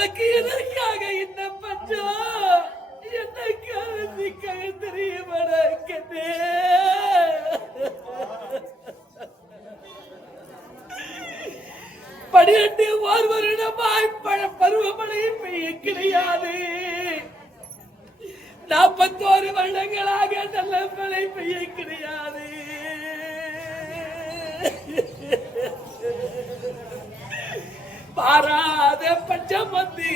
நமக்கு எதற்காக இந்த பஞ்சம்? என்ன காரணத்துக்காக தெரியுமாடா? பனிரெண்டு ஒரு வருடமாய் பருவமழை பெய்ய கிடையாது. 41 வருடங்களாக நல்ல மழை பெய்ய கிடையாது. பாராத பஞ்சம் வந்து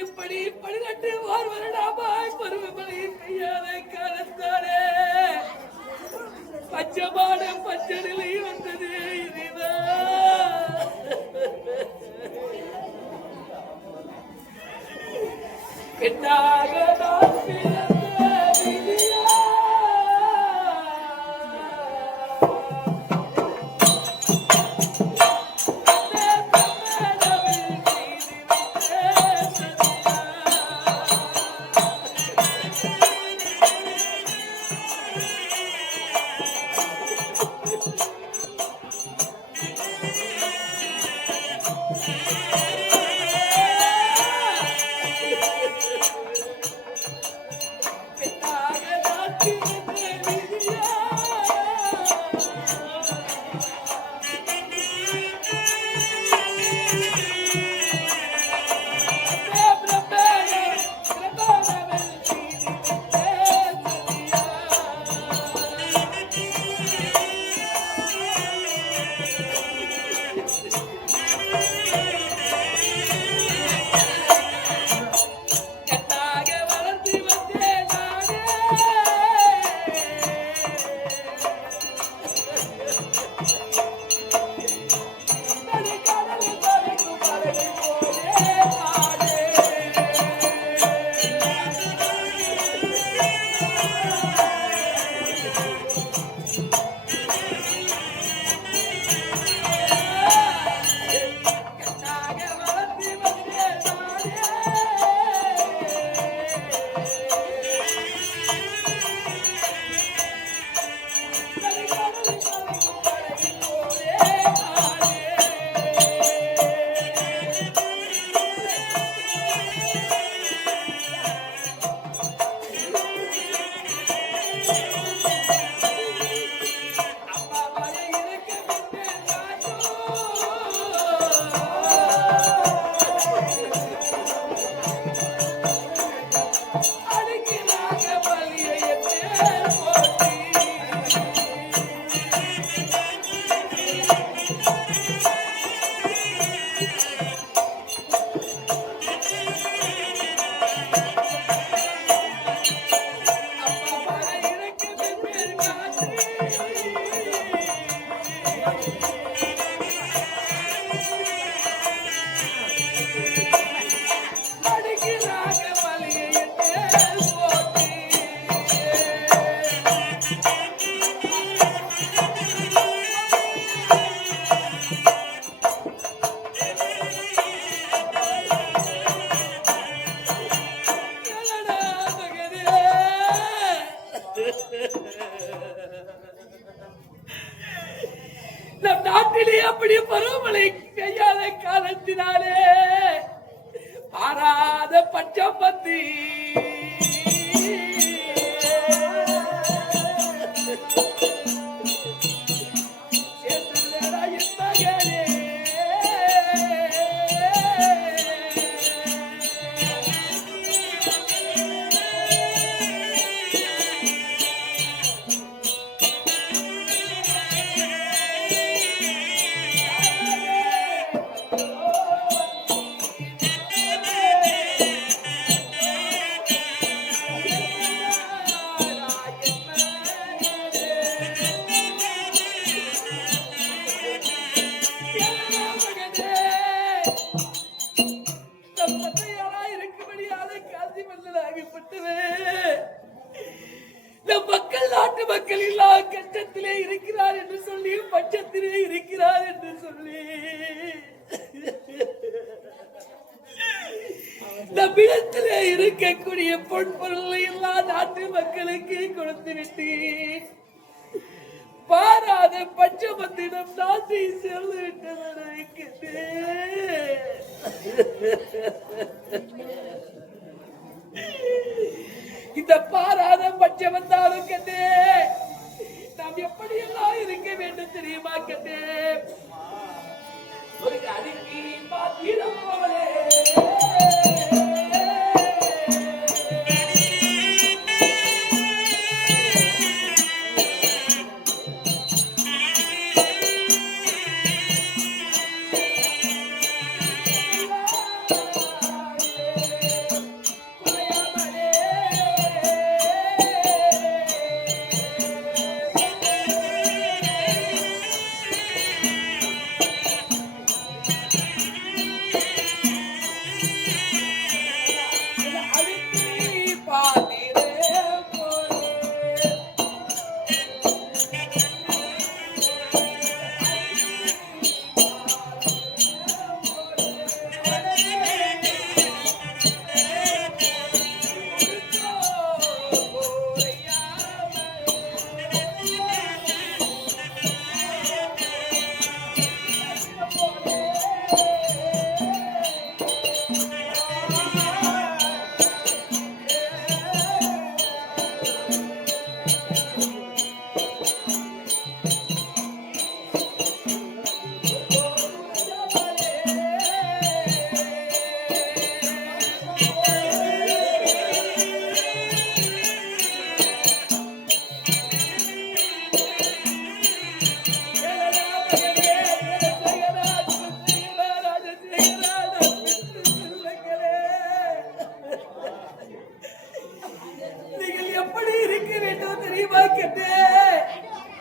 இப்படி 18 வருடமாய் பருவமழை பெய்யாத காலத்தாலே பஞ்சமான பஞ்ச நிலை வந்தது. இதுதான் பெண்ணாக நான் பிறந்த விதியா. நாட்டிலே அப்படி பருவமழை பெய்யாத காலத்தினாலே பாராத பட்சம் பத்தி மக்கள் நாட்டு மக்கள் இல்லா கஷ்டத்திலே இருக்கிறார் என்று சொல்லி பட்சத்திலே இருக்கிறார் என்று சொல்லி நம்மிடத்திலே இருக்கக்கூடிய பொன்பொருளை எல்லா நாட்டு மக்களுக்கு கொடுத்து விட்டு பாராத பட்சமத்திடம் நாட்டை சேர்ந்து விட்டது. இந்த பாராத பட்சம் வந்தாலும் கண்டே நாம் எப்படியெல்லாம் இருக்க வேண்டும் தெரியுமா கண்டே? ஒரு அடிக்கி பாத்திரம் போலே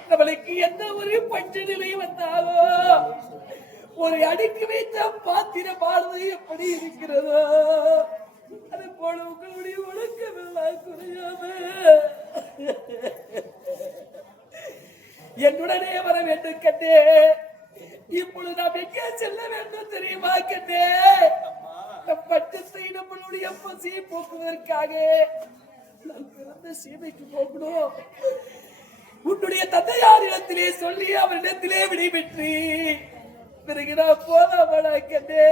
நம்மளுக்கு எந்த ஒரு பட்ச நிலை வந்தாலோ ஒரு அடுக்கி வைத்த பாத்திரமானது எப்படி இருக்கிறதோ அது போல உங்களுடைய ஒழுக்கமெல்லாம் குறையாம என்னுடனே வர வேண்டும் கண்டே. இப்பொழுது நாம் எங்கே செல்ல வேண்டும் தெரியுமா கண்டே? நம் பட்சத்தை நம்மளுடைய பசியை போக்குவதற்காக நான் பிறந்த சீமைக்கு போகணும். உன்னுடைய தந்தையார் இடத்திலே சொல்லி அவரிடத்திலே விடைபெற்று பிறகு நான் போலாமடா கண்டே.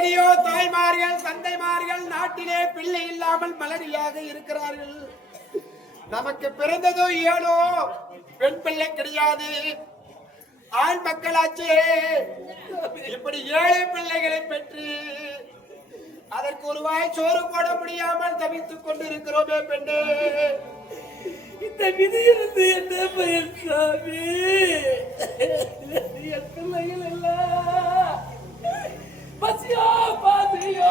எத்தனையோ தாய்மார்கள் தந்தைமார்கள் நாட்டிலே பிள்ளை இல்லாமல் மலடியாக இருக்கிறார்கள். நமக்கு பிறந்ததோ ஏழோ பெண் பிள்ளை கிடையாது, ஆண் மக்களாச்சே. இப்படி 7 பிள்ளைகளை பெற்று அதற்கு ஒரு வாய் சோறு போட முடியாமல் தவித்துக் கொண்டிருக்கிறோமே பெண்ணே. இந்த விதியிலிருந்து என்ன பயன் சாமி? என் பிள்ளைகள் எல்லாம் பசியோ பாதையோ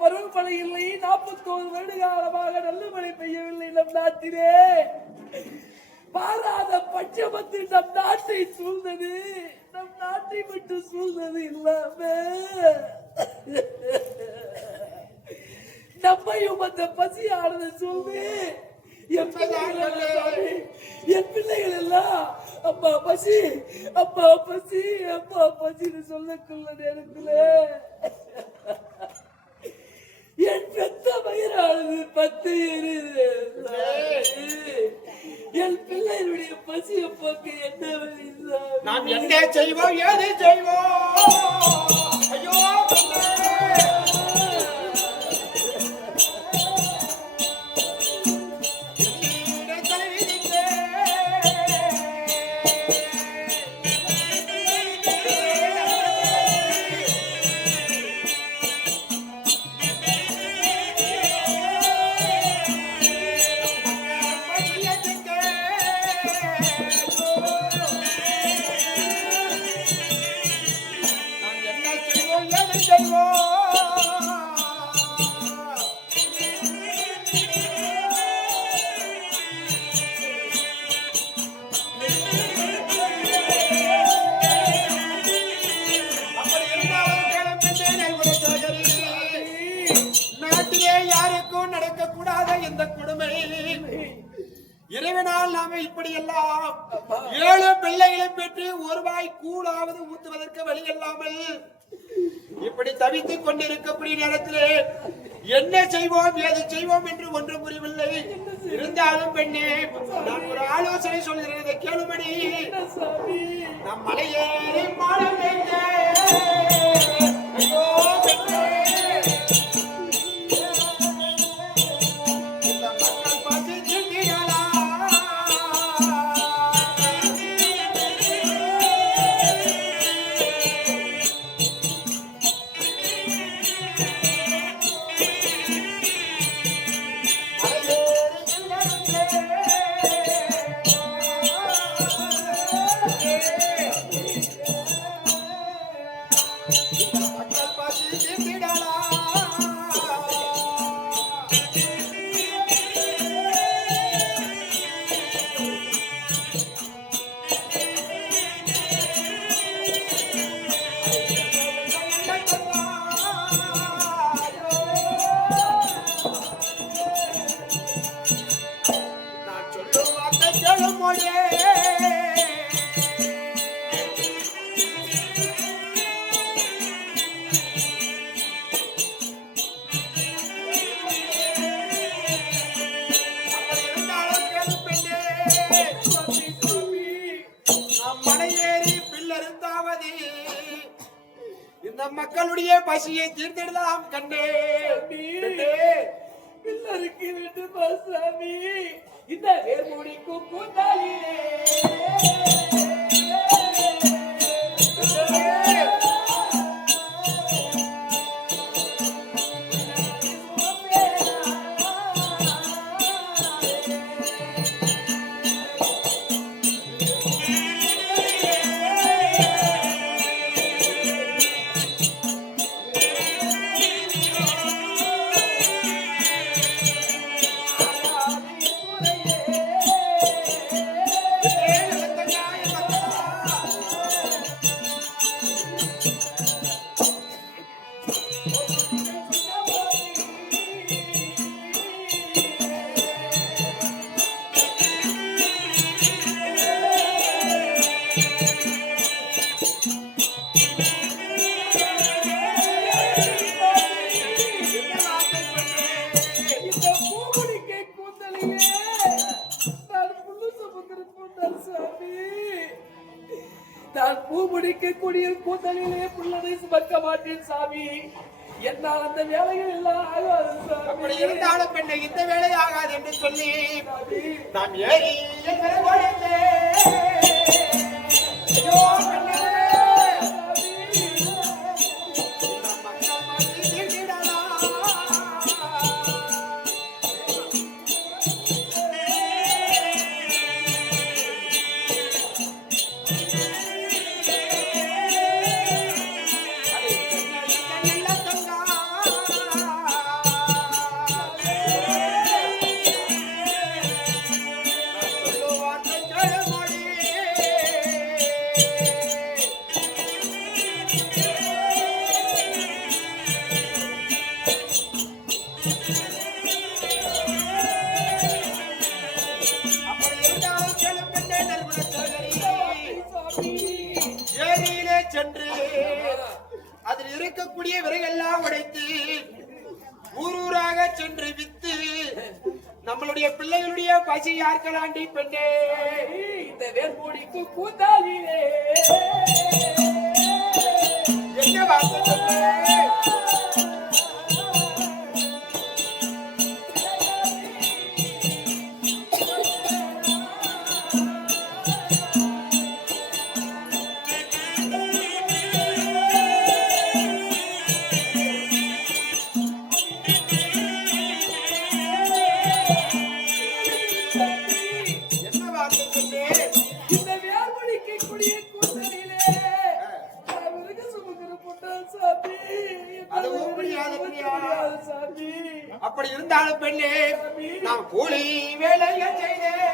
பருவமழை இல்லை. 41 வருட காலமாக நல்ல மழை பெய்யவில்லை நம் நாட்டிலே. பாராத பட்சமத்து நம் நாட்டை சூழ்ந்தது. நம் நாட்டை விட்டு சூழ்ந்தது இல்லாம நம்மையும் அந்த பசியானது சூழ்ந்து என் பிள்ளைகள் எல்லாம் அப்பா பசி அப்பா பசி அப்பா பசின்னு சொல்லக்குள்ள நேரத்துல என் பெத்த மயிரானது 10 எரியுது. என் பிள்ளைகளுடைய பசிய போக்கு என்ன வழி? நாம் என்ன செய்வோம் ஏது செய்வோம்? ஐயோ இறைவனால் நாம இப்படி எல்லாம் 7 பிள்ளைகளை பெற்று ஒரு வாய் கூடாவது ஊத்துவதற்கு வழி இல்லாமல் இப்படி தவித்துக் கொண்டிருக்கக்கூடிய நேரத்திலே என்ன செய்வோம் ஏது செய்வோம் என்று ஒன்றும் புரியவில்லை. இருந்தாலும் பெண்ணே, நான் ஒரு ஆலோசனை சொல்கிறேன், இதை கேளுமடி. நம் மலையேறி மாலை ஐயோ பெண்ணே, மக்களுடைய பசியை தீர்த்திடலாம் கண்டே. பிள்ளருக்கு வேண்டுமா சாமி இந்த வேர்முடிக்கும் கூத்தாலிலே நான் பூ முடிக்கக்கூடிய கூந்தலிலே புள்ளனை சுமக்க மாட்டேன் சாமி. என்னால் அந்த வேலைகள் எல்லாம் ஆகாது சாமி. அப்படி இருந்தாலும் பெண்ணை இந்த வேலை ஆகாது என்று சொல்லி நாம் ஏறி சென்று அதில் இருக்கக்கூடிய விறகெல்லாம் உடைத்து ஊரூராக சென்று வித்து நம்மளுடைய பிள்ளைகளுடைய பசி யாருக்கலாண்டி பெண்ணே இந்த வேர்மூடிக்கு கூத்தாலிலே என்ன வார்த்தை சொன்னே? இந்த வேர்மூடிக்கு கூடிய கூத்தாலிலே அவருக்கு சுமக்கிற போட்டால் சாமி. அதுவும் முடியாது சாமி. அப்படி இருந்தாலும் பெண்ணே நான் கூலி வேலையை செய்தேன்.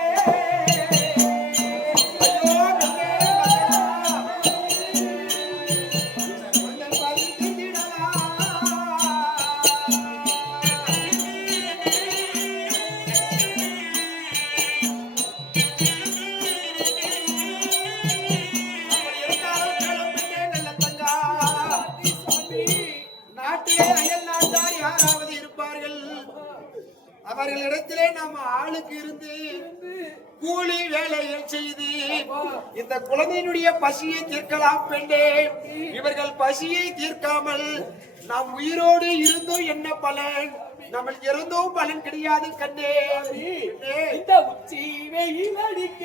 அவர்களிடத்திலே நாம் ஆளுக்கு இருந்து கூலி வேலைகள் செய்து இந்த குழந்தையினுடைய பசியை தீர்க்கலாம் பெண்ணே. இவர்கள் பசியை தீர்க்காமல் நாம் உயிரோடு இருந்தோம் என்ன பலன்? நம்ம இருந்தோம் பலன் கிடையாது கண்ணே. இந்த உச்சி வெயில் அடிக்க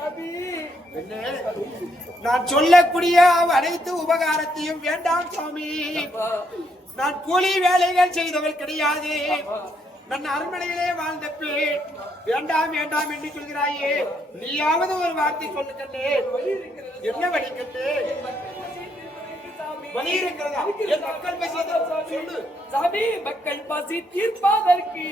சாமி. பெண்ணே, நான் சொல்லக்கூடிய அனைத்து உபகாரத்தையும் வேண்டாம் சாமி. நான் கூலி வேலைகள் செய்தவள் கிடையாது. நான் அரண்மனையிலே வாழ்ந்த பெண். வேண்டாம் வேண்டாம் என்று சொல்கிறாயே, நீயாவது ஒரு வார்த்தை சொல்லுக்கண்ணே. என்ன வலிக்கண்ணே? வலி இருக்கிறதா? என் மக்கள் பசி சொல்லு சாமி. மக்கள் பசி தீர்ப்பதற்கு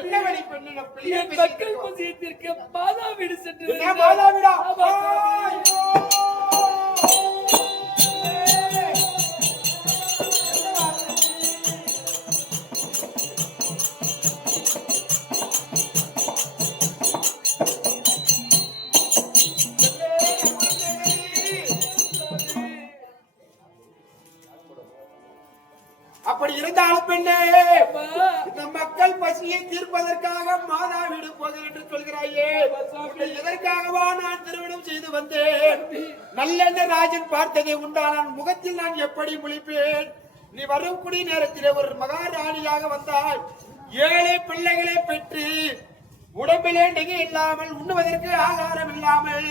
என்ன வழி பெண்ணு? என் மக்கள் பசியத்திற்கு மாதா வீடு சென்று மாதாவிடா அப்படி இருந்தாலும் பெண்ணே, இந்த மக்கள் பசியை தீர்ப்பதற்காக மாதா வீடு போகிறேன் என்று சொல்கிறாயே, உன்னை எதற்காகவா நான் திருமணம் செய்து வந்தேன்? நல்லெண்ண ராஜன் பார்த்ததை உண்டான முகத்தில் நான் எப்படி முழிப்பேன்? நீ வரக்கூடிய நேரத்திலே ஒரு மகாராணியாக வந்தால் 7 பிள்ளைகளை பெற்று உடம்பிலே நெகை இல்லாமல் உண்ணுவதற்கு ஆகாரம் இல்லாமல்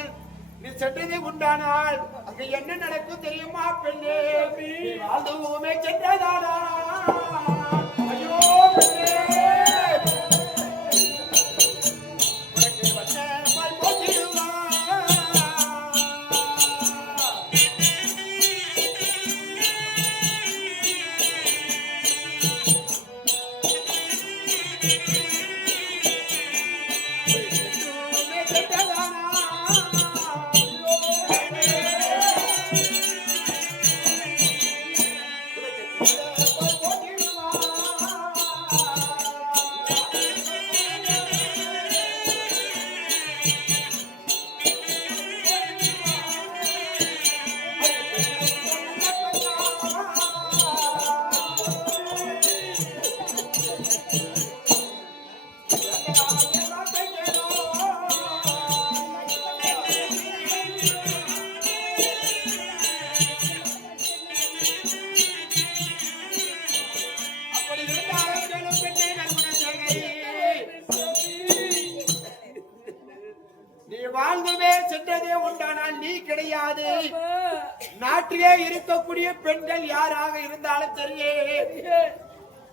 நீ சென்றதை உண்டானால் அங்க என்ன நடக்கும் தெரியுமா பெண்ணே? வாழ்ந்துமே சென்றதானா? ஐயோ பெண்ணே, உனக்கு வந்த பால் போட்டிடுவா. வாழ்ந்துமே சென்றதே உண்டானால் நீ கிடையாது. நாட்டிலே இருக்கக்கூடிய பெண்கள் யாராக இருந்தாலும் சரியே,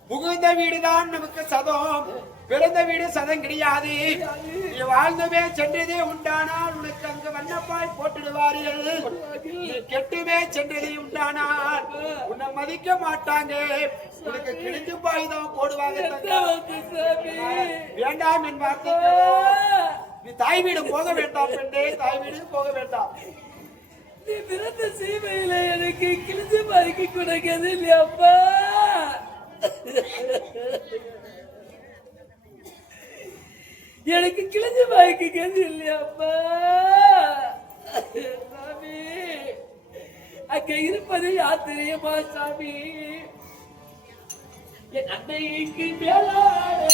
புகுந்த வீடுதான் நமக்கு சதம், பிறந்த வீடு சதம் கிடையாது. நீ வாழ்ந்துமே சென்றதே உண்டானால் உனக்கு அங்கு வண்ணப்பாய் போட்டுடுவார்கள். நீ கெட்டுமே சென்றதே உண்டானால் உன்னை மதிக்க மாட்டாங்க, உனக்கு கிழிந்து பாய் தான் போடுவாங்க. வேண்டாம் என் வார்த்தை, நீ தாய் வீடு போக வேண்டாம் பெண்ணே, தாய் வீடு போக வேண்டாம். நீ பிறந்த சீமையில எனக்கு கிழிஞ்சு பாய்க்கு கொடுக்கிறது இல்லையாப்பா. எனக்கு கிழிஞ்ச பாய்க்கு இல்லையாப்பா. சாமி, அங்க இருப்பது யார் தெரியுமா சாமி? என் அன்னைக்கு மேலாடே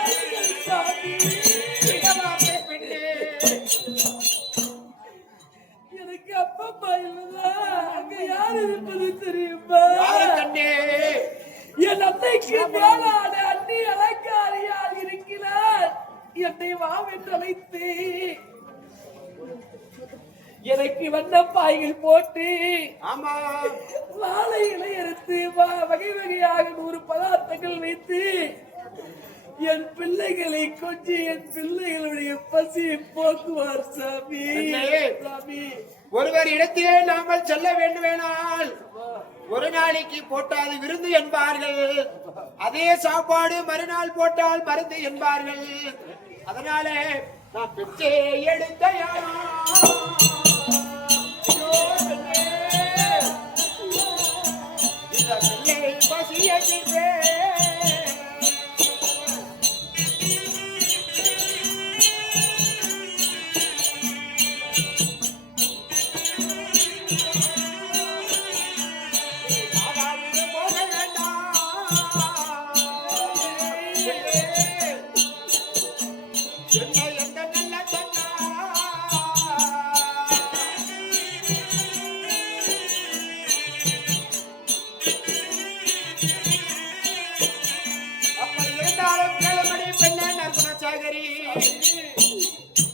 ஏழைகள் சாமி. இடமாப்பை பெண்ணே, எனக்கு அப்பா இல்லதா அங்க யார் இருப்பது தெரியுமா? யாரு கண்ணே? என் அன்னைக்கு மேலான அண்ணி அலங்காரியால் இருக்கிறார். என்னை வாவென்று அழைத்து எனக்கு வண்ணப்பாய்கள் போட்டு ஆமா, வாழை இலை எடுத்து வகை வகையாக 100 பதார்த்தங்கள் வைத்து என் பிள்ளைகளை கொஞ்சி என் பிள்ளைகளுடைய பசியை போக்குவார் சாமி. சாமி, ஒருவர் இடத்திலே நாமல் செல்ல வேண்டுமேனால் ஒரு நாளைக்கு போட்டால் விருந்து என்பார்கள், அதே சாப்பாடு மறுநாள் போட்டால் மருந்து என்பார்கள். அதனால நான் பிச்சை எடுத்த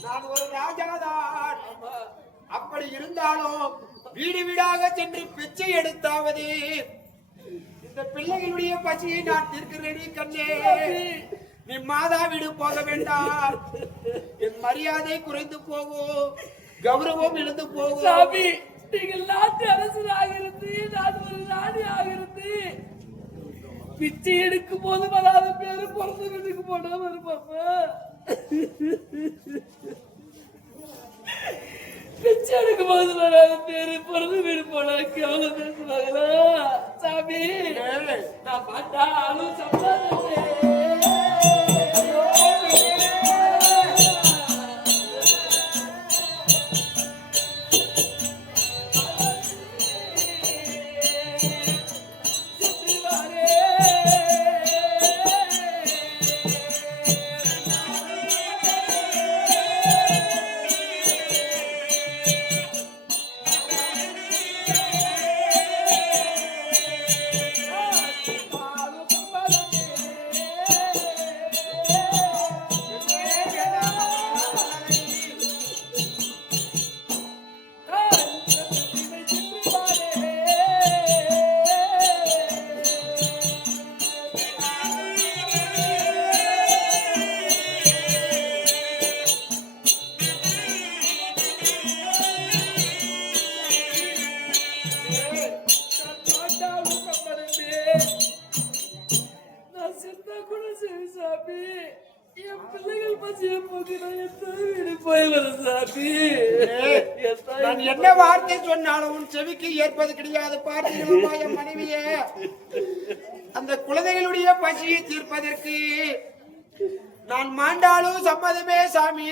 நான் ஒரு ராஜாதான். அப்படி இருந்தாலும் வீடு வீடாக சென்று பிச்சை எடுத்தாவது இந்த பிள்ளைகளுடைய பசியை நான் தீர்க்கிறேன் கண்ணே. நீ மாதா வீடு போக வேண்டாம், என் மரியாதை குறைந்து போகும், கௌரவம் இழந்து போகும். சாமி, நீங்கள் நாட்டு அரசராக இருந்து நான் ஒரு ராணியாக இருந்து பிச்சை எடுக்கும் போது வராத பேரு பிறந்த வீட்டுக்கு போனா வருமாமா? பிச்சை எடுக்கும் போது வராத பேரு பிறந்த வீடு போனா கேவலம் பேசுவாங்களா? சாமி, நான் பார்த்தாலும் சம்பாதத்தை நான் என்ன வார்த்தை சொன்னாலும் உன் செவிக்கு ஏற்பது கிடையாது. பார்த்தீங்களா என் மனைவிய அந்த குழந்தைகளுடைய பசியை தீர்ப்பதற்கு நான் மாண்டாலும் சம்மதமே சாமி.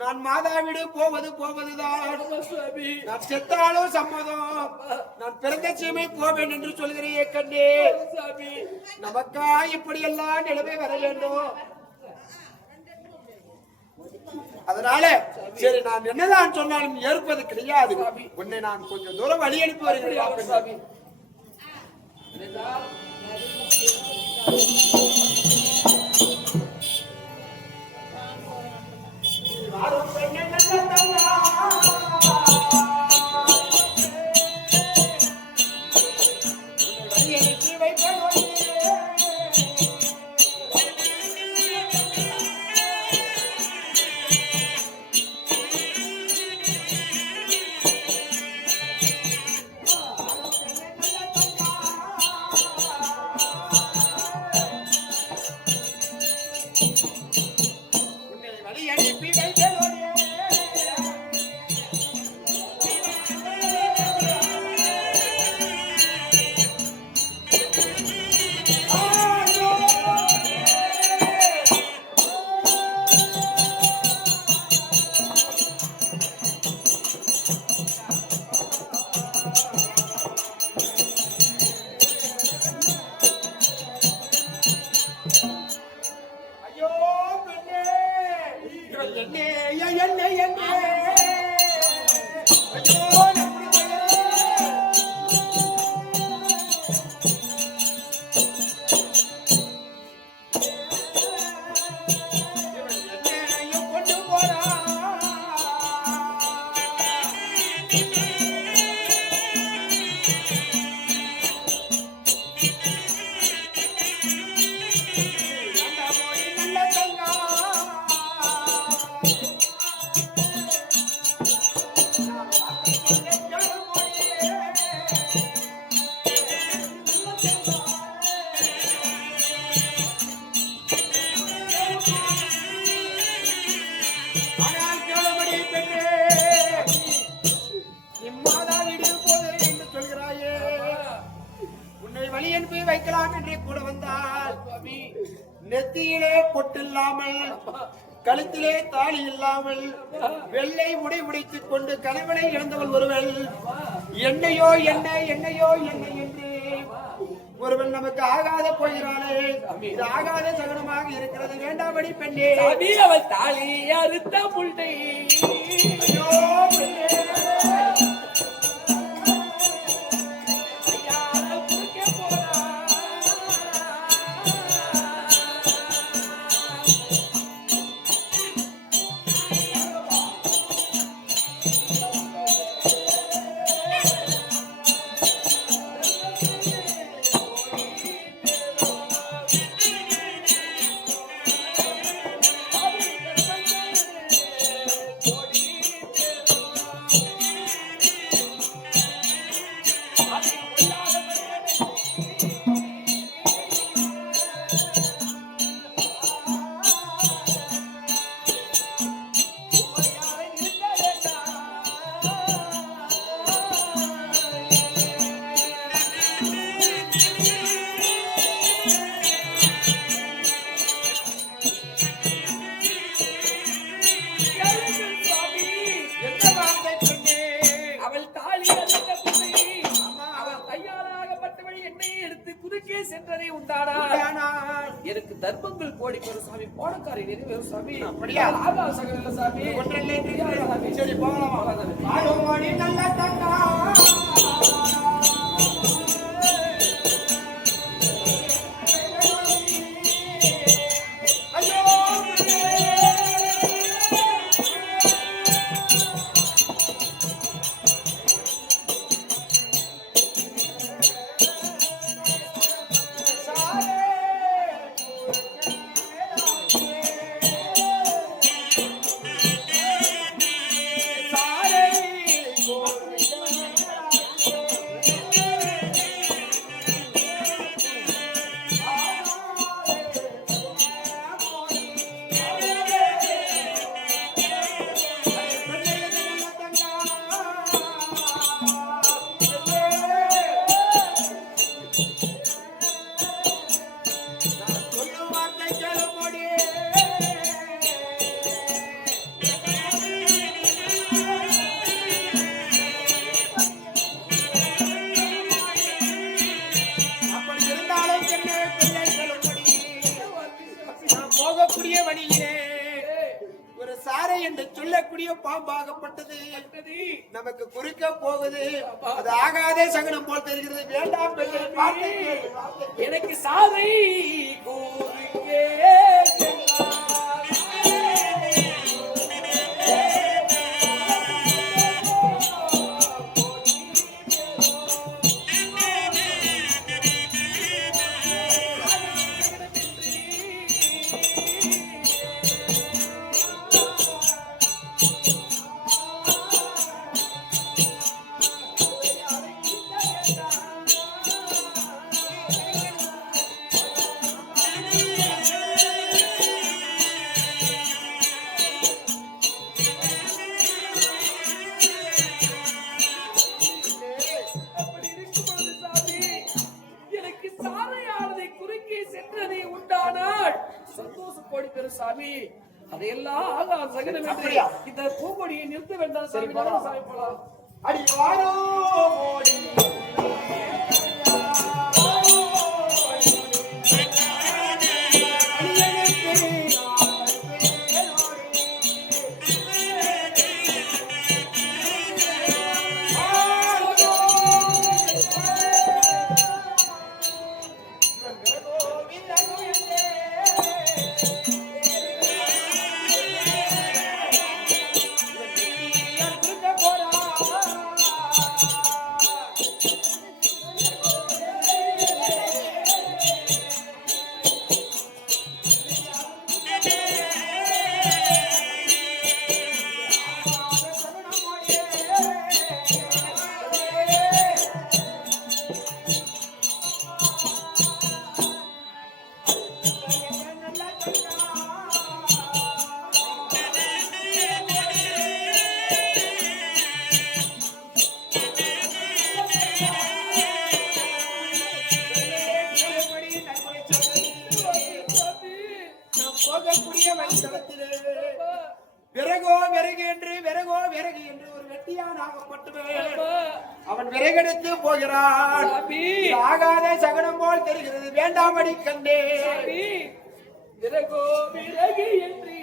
நான் மாதாவிடு போவதுதான். நான் செத்தாலும் சம்மதம். நான் பிறந்த சீமை போவேன் என்று சொல்கிறேன் கண்டே. நமக்கா இப்படி எல்லாம் நிலைமை வர வேண்டும். அதனால சரி, நான் என்னதான் சொன்னாலும் ஏற்பது கிடையாது. உன்னை நான் கொஞ்சம் தூரம் வழி அனுப்பி வருகிறேன். வைக்கலாம் என்று கூட வந்தால் சுவாமி நெத்தியிலே பொட்டு இல்லாமல் கழுத்திலே தாலி இல்லாமல் வெள்ளை முடி உடைத்துக் கொண்டு கணவனை இழந்தவள் ஒருவள் என்னையோ என்ன என்னையோ என்ன என்று ஒருவன் நமக்கு ஆகாத போகிறாளே இது ஆகாத சகனமாக இருக்கிறது வேண்டாமடி பெண்ணே சாமி அவள் தாலி அறுத்த முல்லை ஐயோ பெண்ணே சென்றதே உண்டானா எனக்கு தர்மங்கள் கோடி ஒரு சாமி போனக்காரி நிறைவேறும் சாமி அப்படியா ஆகாசங்கள் இல்ல சாமி ஒன்றல்லே சாமி சரி போகலாம் ஆரோமணி நல்ல தங்கா போகக்கூடிய வழியிலே ஒரு சாரை என்று சொல்லக்கூடிய பாம்பாகப்பட்டது நமக்கு குறிக்க போகுது அது ஆகாதே சகனம் போல் தெரிகிறது வேண்டாம் எனக்கு சாதை கூறுக்கே சந்தோஷப்படி பெரு சாமி அதையெல்லாம் ஆகாத சகனம் இந்த பூங்கொடியை நிறுத்த வேண்டாம் சாமி சாமி போலாம் அடி வாரோ ஓடி வெட்டியானாகப்பட்டவன் அவன் விறகெடுத்து போகிறான். சாமி ஆகாத சகனம் போல் தெரிகிறது, வேண்டாமடி கண்டே. சாமி விறகோ விறகு என்று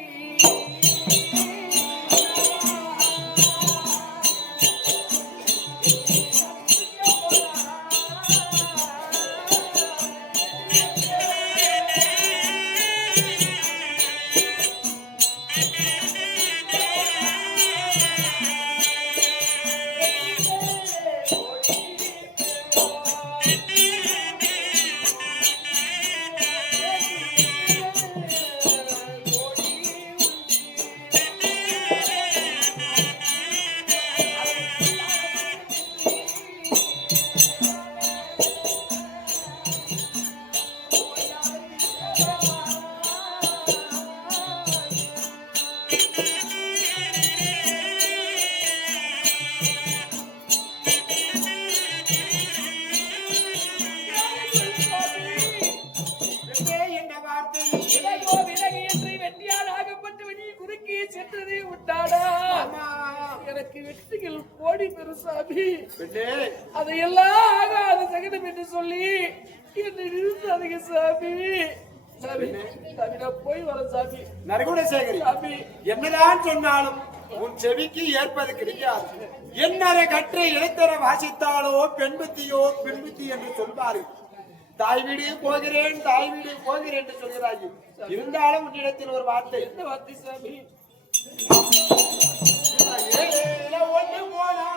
விறகோ விறகு என்று வெட்டியால் ஆகப்பட்டவனி குறுக்கே சென்றதை விட்டாடா. எனக்கு வெற்றிகள் கோடி பெருசாமி, அதையெல்லாம் ஆகாத சகனம் என்று சொல்லி என்னை நிறுத்தாதீங்க சாமி. சாமி சாமி நான் போய் வர சாமி. நரகுணசேகரி, சாமி என்னதான் சொன்னாலும் உன் செவிக்கு ஏற்பது கிடையாது. என்னரை கற்றை இடைத்தர வாசித்தாலோ பெண் புத்தியோ பெண் புத்தி என்று சொல்வார்கள். தாய் வீடு போகிறேன் தாய் வீடு போகிறேன் என்று சொல்கிறார்கள். இருந்தாலும் உன்னிடத்தில் ஒரு வார்த்தை. என்ன வார்த்தை சாமி? ஒன்று போனா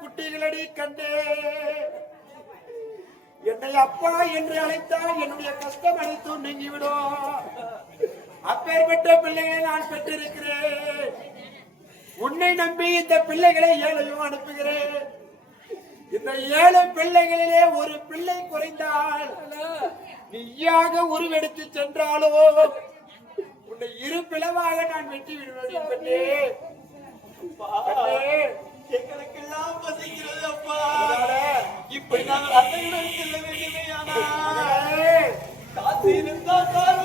குட்டிகளடி கண்டே. என்னை அப்பா என்று அழைத்தால் என்னுடைய கஷ்டம் அனைத்தும் நீங்கிவிடும். அப்பேற்பட்ட பிள்ளைகளை நான் பெற்றிருக்கிறேன். உன்னை நம்பி இந்த பிள்ளைகளை ஏழையும் அனுப்புகிறேன். இந்த 7 பிள்ளைகளிலே ஒரு பிள்ளை குறைந்தால் நீயாக உருவெடுத்து சென்றாலோ உன்னை 2 பிளவாக நான் வெட்டி விடுவேன். எங்களுக்கெல்லாம் பசிக்கிறது அப்பா. இப்படி நாங்கள் அத்தையுடன் செல்ல வேண்டுமே. ஆனால் காத்து இருந்தா தாரோ.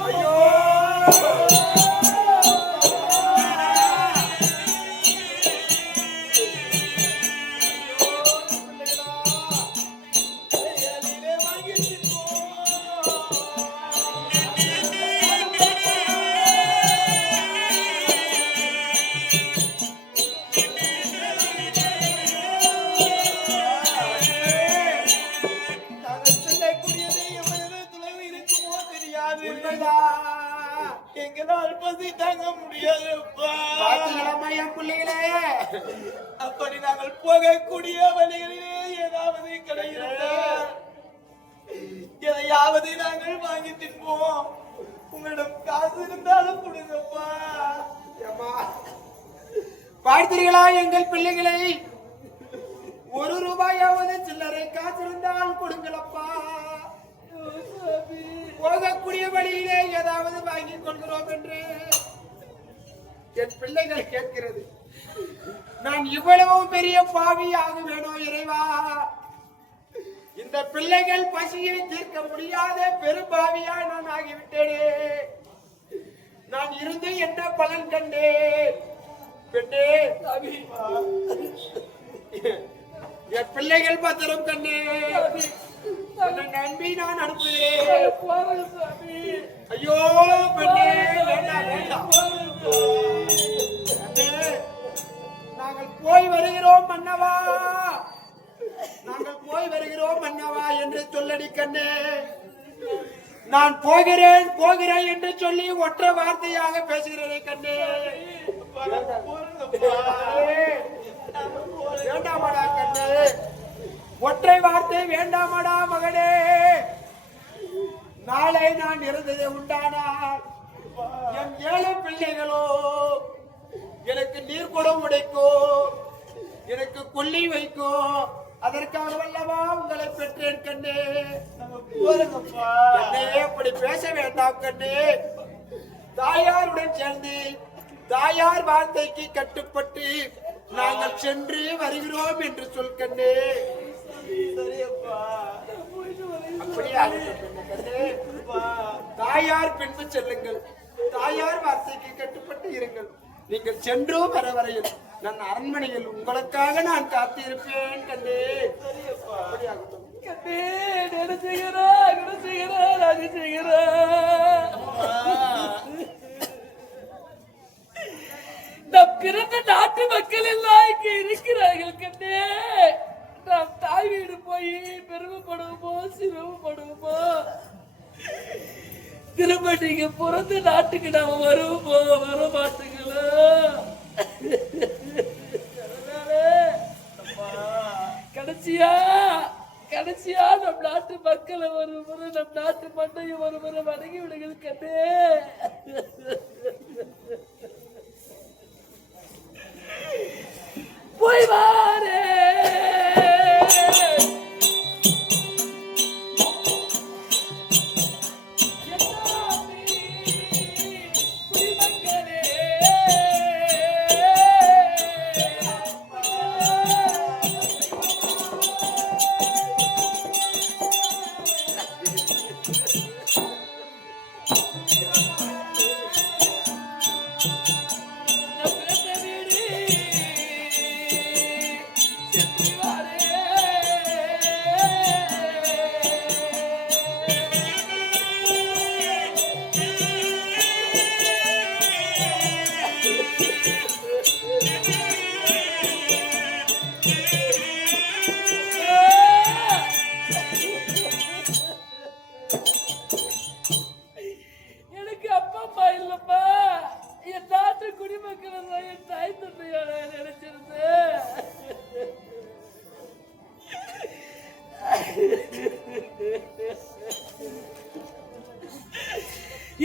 எங்களால் பசி தாங்க முடியாது. அப்படி நாங்கள் போகக்கூடிய வழிகளிலே ஏதாவது கிடையாது, எதையாவது நாங்கள் வாங்கி தின்போம். உங்களிடம் காசு இருந்தாலும் கொடுங்கப்பா. பார்த்தீர்களா எங்கள் பிள்ளைகளை? 1 ரூபாயாவது சில்லறை காசு இருந்தால் கொடுங்களப்பா. போகக்கூடிய வழியிலே ஏதாவது வாங்கிக் கொள்கிறோம் என்று என் பிள்ளைகள் கேட்கிறது. நான் இவ்வளவு பெரிய பாவி ஆகுவேனோ இறைவா? இந்த பிள்ளைகள் பசியை தீர்க்க முடியாத பெரும்பாவியாய் நான் ஆகிவிட்டேனே. நான் இருந்து என்ன பலன் கண்டேன்? பெண்ணே, என் பிள்ளைகள் பத்திரம் கண்ணே, நம்பி நான் அனுப்புகிறேன். ஐயோ பெண்ணே, வேண்டாம் வேண்டாம். நாங்கள் போய் வருகிறோம் மன்னவா, நாங்கள் போய் வருகிறோம் மன்னவா என்று சொல்லடி கண்ணே. நான் போகிறேன் போகிறேன் என்று சொல்லி ஒற்றை வார்த்தையாக பேசுகிறேன் கண்ணே. வேண்டாமடா கண்ணே, ஒற்றை வார்த்தை வேண்டாமடா மகனே. நாளை நான் இருந்ததை உண்டானால் என் 7 பிள்ளைகளோ எனக்கு நீர்க்குடம் உடைக்கும், எனக்கு கொல்லி வைக்கும், அதற்காக வல்லவா உங்களை பெற்றேன் கண்ணே. போறங்கப்பா. கண்ணே அப்படி பேச வேண்டாம் கண்ணே. தாயாருடன் சேர்ந்து தாயார் வார்த்தைக்கு கட்டுப்பட்டு நாங்கள் சென்று வருகிறோம் என்று சொல் கண்ணே. சரியப்பா. அப்படியே ஆகட்டும் கண்ணே. தாயார் பின்பு செல்லுங்கள். தாயார் வார்த்தைக்கு கட்டுப்பட்டு இருங்கள். நீங்கள் சென்றோ வர வரையில் நான் அரண்மனையில் உங்களுக்காக நான் காத்திருப்பேன் கண்ணே. அப்படி ஆகட்டும் கண்ணே. நினைச்சுகிறா ராஜசேகரா. நம் பிறந்த நாட்டு மக்கள் எல்லாம் இங்க இருக்கிறார்கள் கண்ணே. நாம் தாய் வீடு போய் பெருமைப்படுவோமோ சிரமப்படுவோமோ? திரும்ப நீங்க பிறந்த நாட்டுக்கு நாம வருவோமோ வர மாட்டீங்களோ? கடைசியா நம் நாட்டு மக்களை ஒரு முறை நம் நாட்டு மண்ணையும் ஒரு முறை வணங்கி விடுங்கள் கண்ணே. போய் வாரே.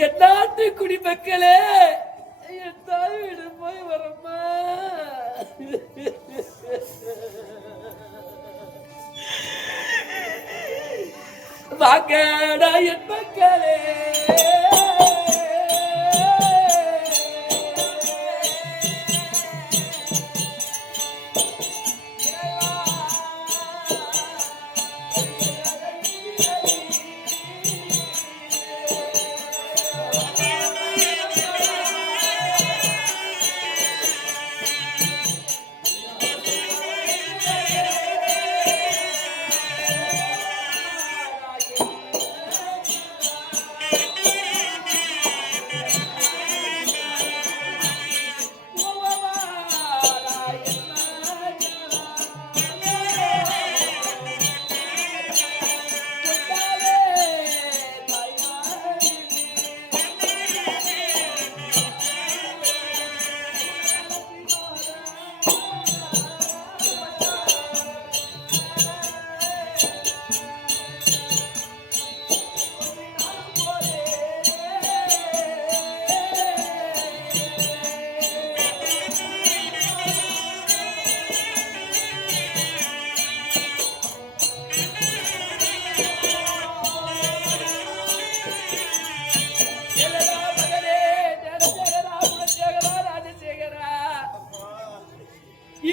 என் நாட்டு குடிமக்களே, என் தாயோடு போய் வரம்மா. வாங்கடா என் மக்களே.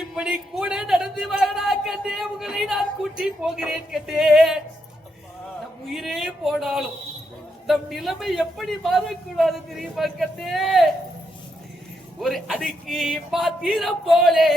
இப்படி கூட நடந்து வாடா கண்டே, உங்களை நான் கூட்டி போகிறேன் கண்டே. நம் உயிரே போனாலும் நம் நிலைமை எப்படி மாறக்கூடாது தெரியுமா கண்டே? ஒரு அடுக்கி பாத்திரம் போலே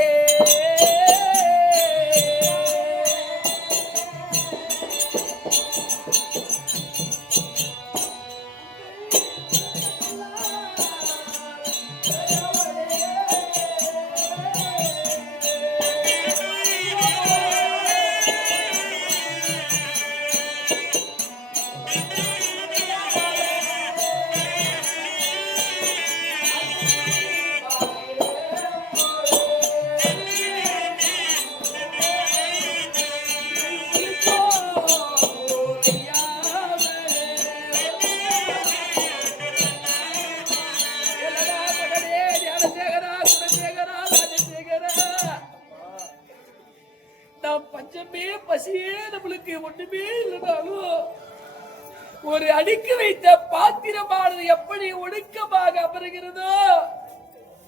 ஒரு அடுக்கி வைத்த பாத்திரமானது எப்படி ஒழுக்கமாக அமருகிறதோ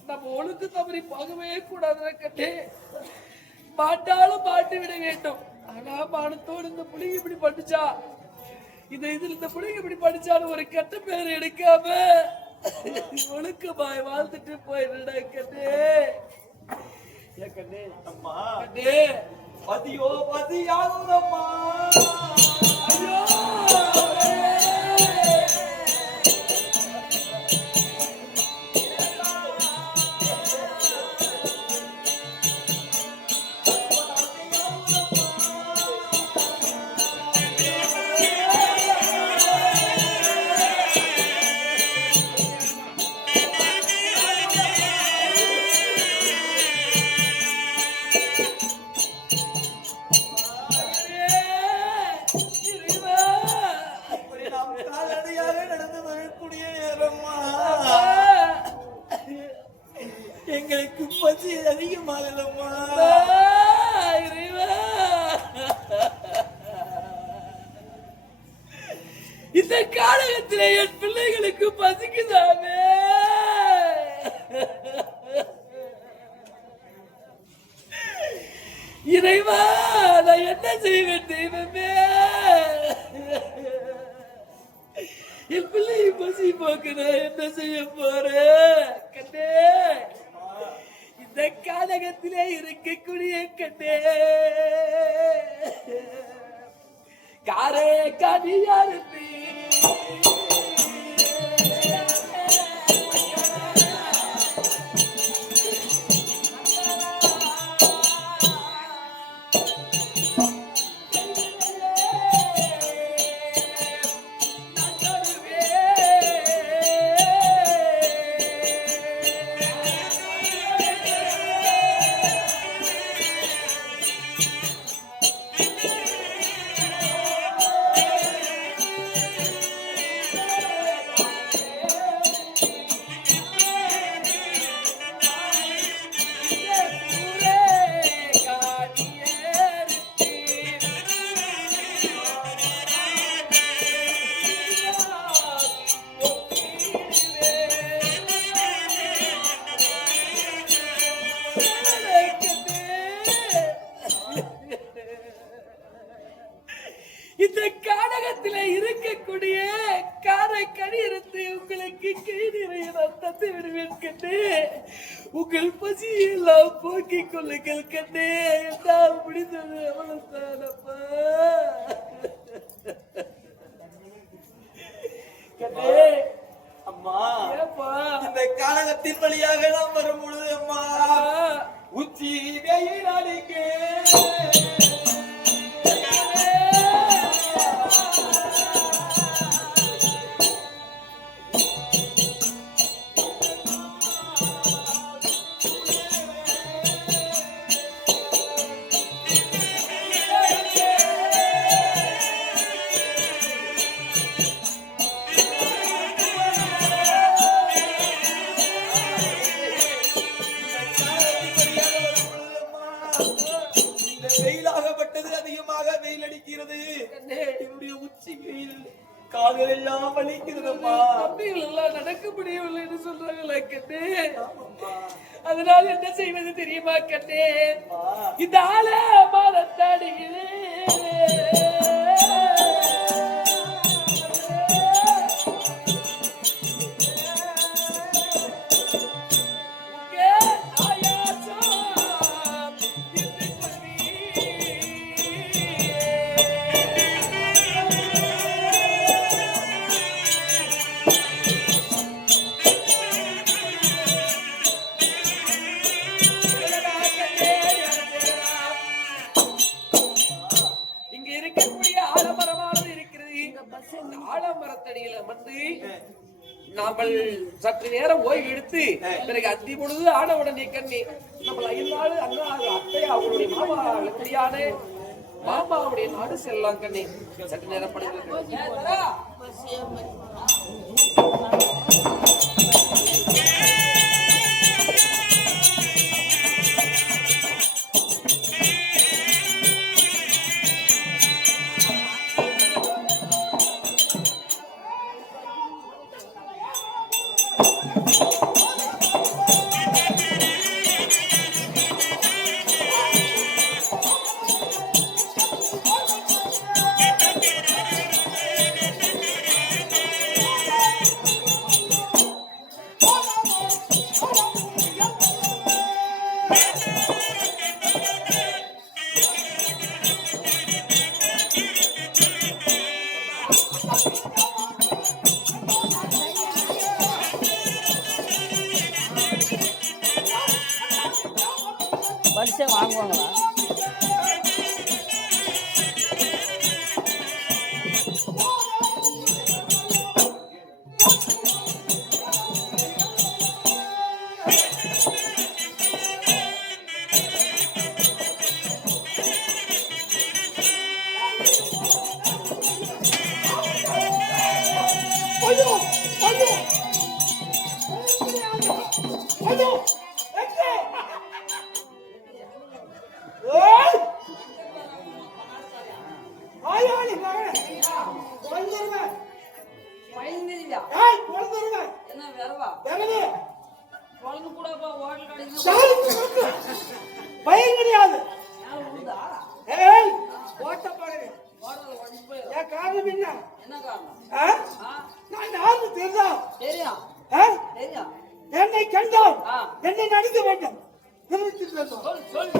நம்ம ஒழுங்கு தவறி போகவே கூடாது கட்டே. மாட்டாலும் மாட்டி விட வேண்டும். ஆனா மானத்தோடு இந்த புலிங்க இப்படி படிச்சா இந்த புலிங்க இப்படி படிச்சாலும் ஒரு கெட்ட பேர் எடுக்காம ஒழுக்கமாய் வாழ்ந்துட்டு போயிடுடா கட்டே. கண்ணே அம்மா கண்ணே பதியோ பதியாகுதம்மா. ஐயோ எங்களுக்கு பசி அதிகமாகலம்மா. இந்த காலகத்திலே என் பிள்ளைகளுக்கு பசிக்குதாமே. இறைவா நான் என்ன செய்வேன் தெய்வமே. என் பிள்ளை பசி போக்கு நான் என்ன செய்ய போறேன் கண்ணே. இந்த காலகத்திலே இருக்கக்கூடிய கண்ணே காரே கனியாருத்தி இந்த கானகத்திலே இருக்கக்கூடிய காரை கடியெடுத்து உங்களுக்கு கை நிறைய நான் தந்து விடுவேன் கண்ணே. உங்கள் பசியெல்லாம் போக்கிக் கொள்ளுங்கள் கண்ணே. என்ன முடிந்தது அவ்வளவுதானப்பா கண்ணே. அம்மா ஏப்பா இந்த காலகத்தின் வழியாக நாம் வரும் பொழுது அம்மா உச்சி வெயில் அடிக்க வெயிலாகப்பட்டது அதிகமாக வெயில் அடிக்கிறது. என்னுடைய உச்சி வெயில் கால்கள் எல்லாம் வலிக்கிறதுமா. தம்பிகள் எல்லாம் நடக்க முடியவில்லை என்று சொல்றாங்களே கண்ணே. அதனால் என்ன செய்வது தெரியுமா கண்ணே. இந்த ஆள மரத்தடிகளே ஆலமரத்தடியில் அமர்ந்து நாமல் சற்று நேரம் ஓய்வு எடுத்து பிறகு அத்தி பொழுது ஆனவுடனே கண்ணி நம்மள ஐந்தாள் அண்ணா அத்தையா அவருடைய மாமா எப்படியான மாமாவுடைய நாடு செல்லலாம் கண்ணி. சற்று நேரம் படுகிறது. பரிசே வாங்குவாங்களா? ஐயோ ஐயோ ஐயோ ஆயாளி மகன் வந்துருவேன். பயந்துருவியா? ஏய் வந்துருவேன். என்ன வரவா? வரவே குழந்தை கூட ஹோட்டல் கடைக்கு பயம் கிடையாது. யாரும் உண்டா? ஏய் ஓட்ட பாருங்க. ஹோட்டல் உடஞ்சு போயிடும். ஏன் காரணம் என்ன? என்ன காரணம்? நான் யாருக்கு தெரியும்? தெரியும் தெரியும். என்னை கண்டோம், ஆ. என்னை நடிக்க வேண்டும். நிறுத்தி பேசும். சொல் சொல்.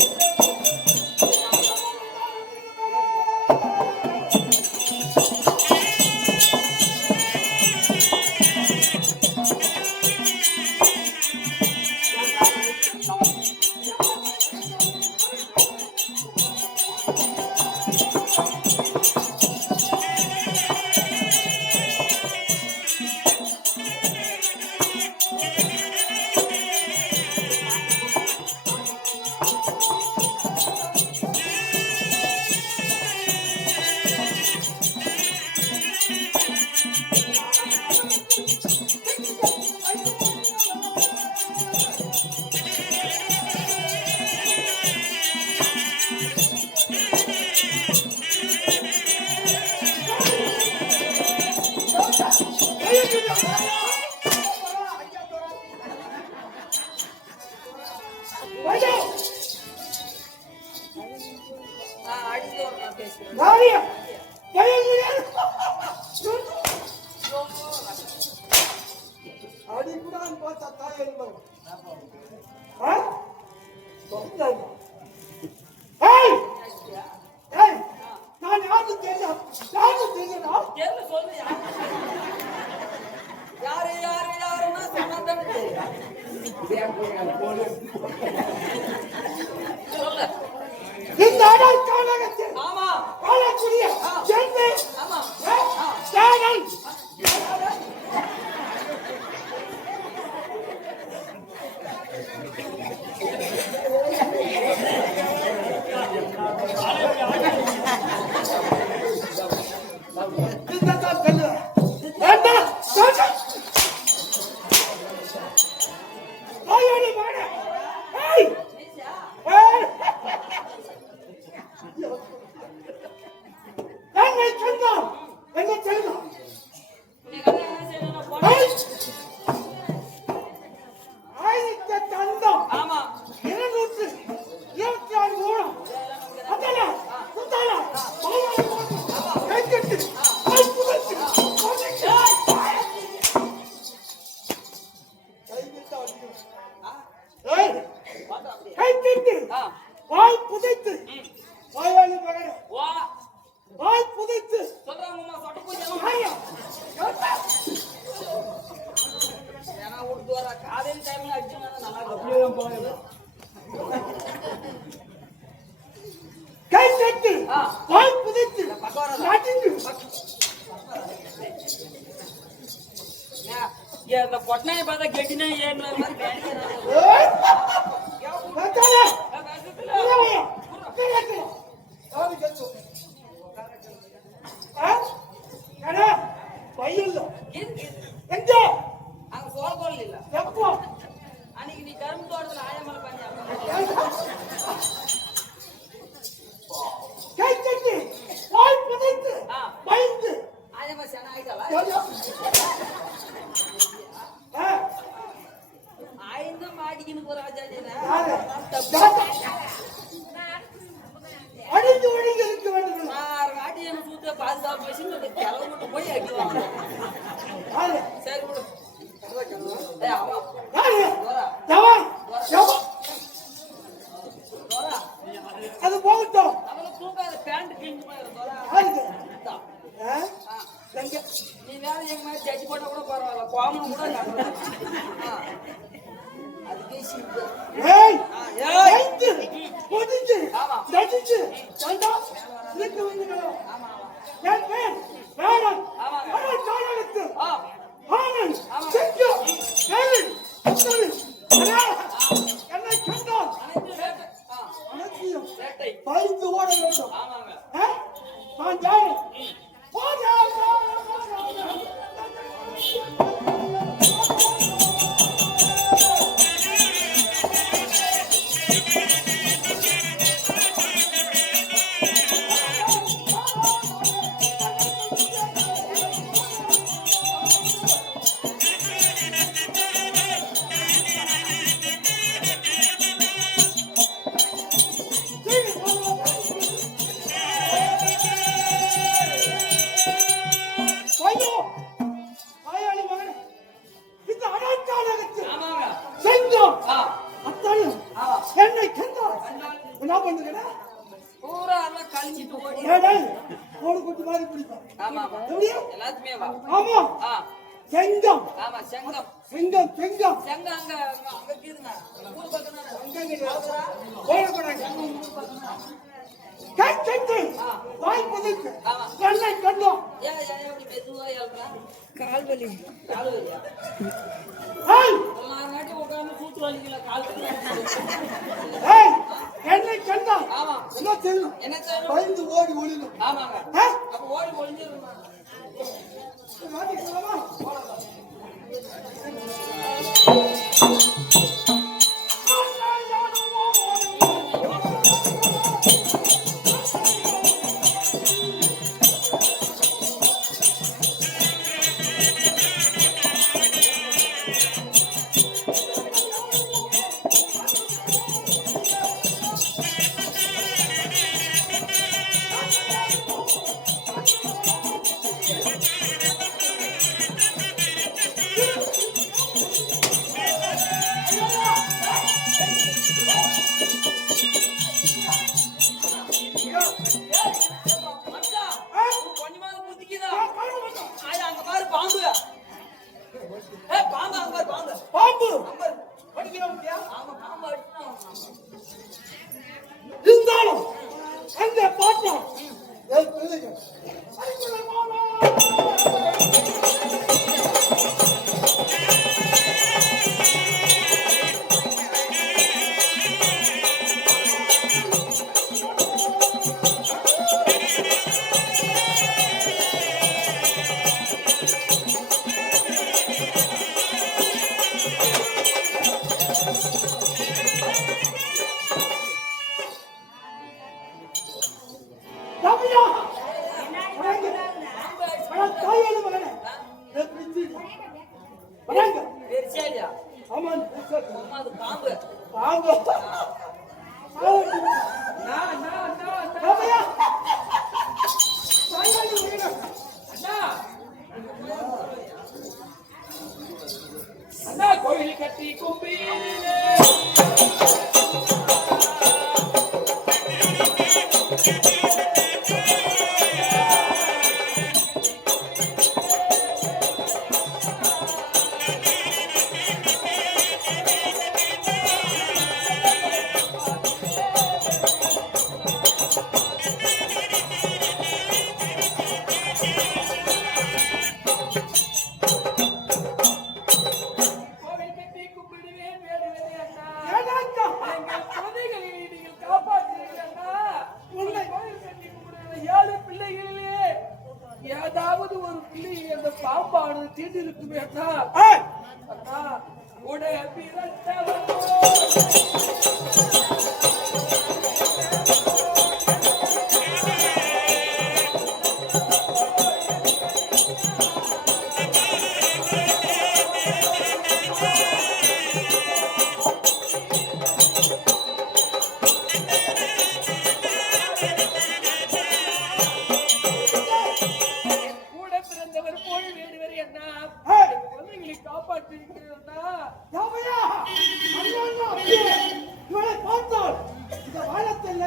அடிச்சு ஒரு நான் பேசுறேன். நாரியா பயம் கிடையாது. அடி கூட பார்த்தா தாய் என்பது. நான் யாருக்கு தெரியும்? யாருக்கு தெரியுமா? தெரியல சொல்லு. யாரு யாரு யாருன்னா சொன்னாதான் தெரியும். சொல்லு. இந்த அடல் காலகத்தில் ஆமா வாழக்கூடிய செல்வி ஆமா தாயை ஆமா வாய் புதைத்து வாயாளி மகனே வா வாய் புதைத்து சொல்றாங்கம்மா சொட்ட பூஜை ஐயா ஏன்னா விட்டு வர காலையில் டைம்ல அடிச்சுனா நல்லா இருக்கும். கை தட்டு வாய் புதைத்து நாட்டிட்டு இந்த பொட்டனாயை பார்த்தா கெட்டினா ஏன் மாதிரி மச்சானே கஷ்டத்துல ஐயா கேளு யாரு கேச்சு அட பையல்ல எங்க அங்க சோழகோல் இல்ல எப்போ அன்னைக்கு நீ கரும்பு தோட்டத்துல ஆயமலை பண்ணி கை தட்டு வாய் புதைத்து பயந்து ஆயமா சென ஆயிட்டாளா யாரு? அடித்து ஒழிக்க இருக்க வேண்டும். யாரு? யாரு? எவன்? எவன்? அது போகட்டும். யாருக்கு? ஆ? எங்க? நீ வேற எங்க மாதிரி ஜட்ஜி போட்டா கூட பரவாயில்ல கோமம் கூட அதுக்கே சீட்டு ஏய்! ஏய்! ரைட்டு! பொதிச்சு! ஆமா. தடிச்சு! சண்டா! இருக்கு வந்துங்களா? என் பேர் வேடன். ஆமாங்க. வேடன் தானடுத்து. ஆ ஆனன்! ஆமாங்க. சிங்கம்! வேலன்! சுந்தரி! அடா! என்னை கண்டால் அனைத்து வேட்டை அனைத்தையும் வேட்டை பயந்து ஓட வேண்டும். ஆமாங்க ஆ? நான் யாரு? ஐயோ! ஆயாளி மகனே! இந்த அனாச்சாரத்துக்கு ஆமாங்க செங்கம்! ஆ அத்தானும் ஆ என்னை கண்டால் என்ன பண்ணுகிறா? பூரா எல்லாம் கழிஞ்சிட்டு ஓடி ஏடேய், கோடு குட்டி மாதிரி பிடிப்பேன். ஆமா ஆமா எப்படியா? எல்லாத்துமே வா ஆமா, ஆ செங்கம்! ஆமா செங்கம் செங்கம், செங்கம்! செங்கம் அங்க கீதுங்க ஊர் பக்கம் கை கட்டு! வாய் புதைக்கு! ஆமா. என்னை கண்டோம்! ஏன் ஏன் இப்படி மெதுவா எழுறா கால் வலியா ஏய்! எல்லாரும் நாட்டி உட்கார்ந்து கூத்து வலிக்கல கால் வலி ஏய்! என்னை கண்டால் ஆமா என்ன செய்யணும்? என்ன செய்யணும் பயந்து ஓடி ஒளியணும். ஆமாங்க ஆ? அப்ப ஓடி ஒளிஞ்சிருமா வாடி சொல்லவா? கொஞ்சமாவது புத்திக்குதா அங்க பாரு பாம்பு பாம்பு அங்க பாரு பாம்பு பாம்பு! ஆமா பாம்பு அடிச்சுனா இருந்தாலும் அந்த பாட்டம் என் பிள்ளைகள் அடிக்குள்ள மாமா! தமிழா! வணங்க! வணங்க, தாயாளி மகனே! என் பிள்ளை. வணங்க! பெருசாடியா ஆமா, பேசுறது. அம்மா அது பாம்பு பாம்பு! தமிழா! தாயாளி மகனே! அண்ணா கோயில் கட்டி கும்பியிலே கோவில் கட்டி கும்பிடுவேன் வேடுவேன் அண்ணா ஏனாக்கா? எங்கள் குழந்தைகளை நீங்கள் காப்பாற்றுவீர்கள் அண்ணா. உன்னை கோயில் கட்டி கும்பிடுகிற 7 பிள்ளைகளிலே ஏதாவது ஒரு பிள்ளை அந்த பாம்பானது தீண்டிருக்குமே அண்ணா. ஏய்! அண்ணா உடைய பிறந்தவனோ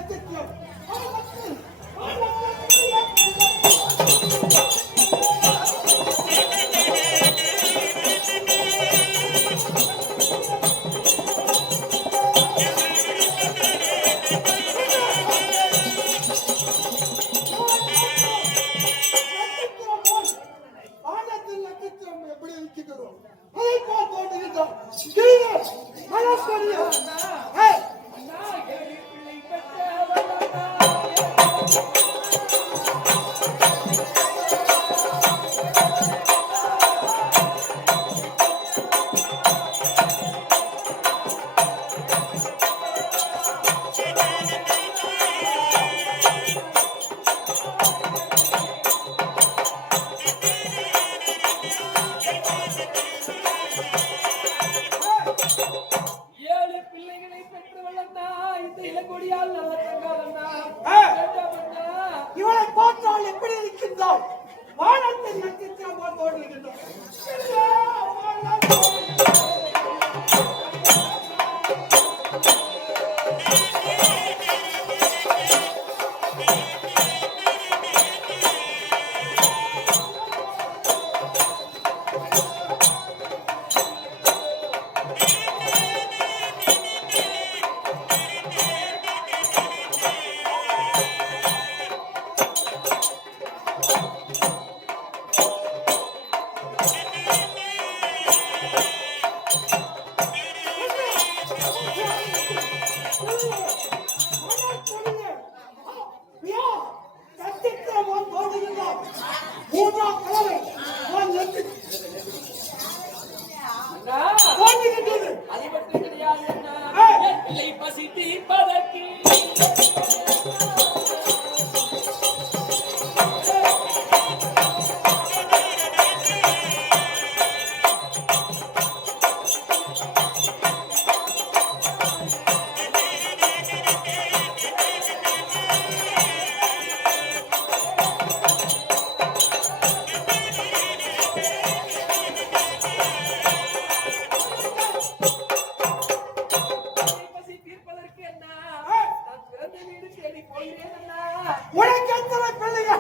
நட்சத்திரம் எப்படி இருக்கிறோம் அதை பார்த்து இவளை பார்த்தால் எப்படி இருக்கின்றாள் வானத்தில் நட்சத்திரம் போல் தோன்றுகின்றாள் அதை பற்றி கிடையாது பிள்ளை பசி தீர்ப்பதற்கு உனக்கு எத்தனை பிள்ளைங்க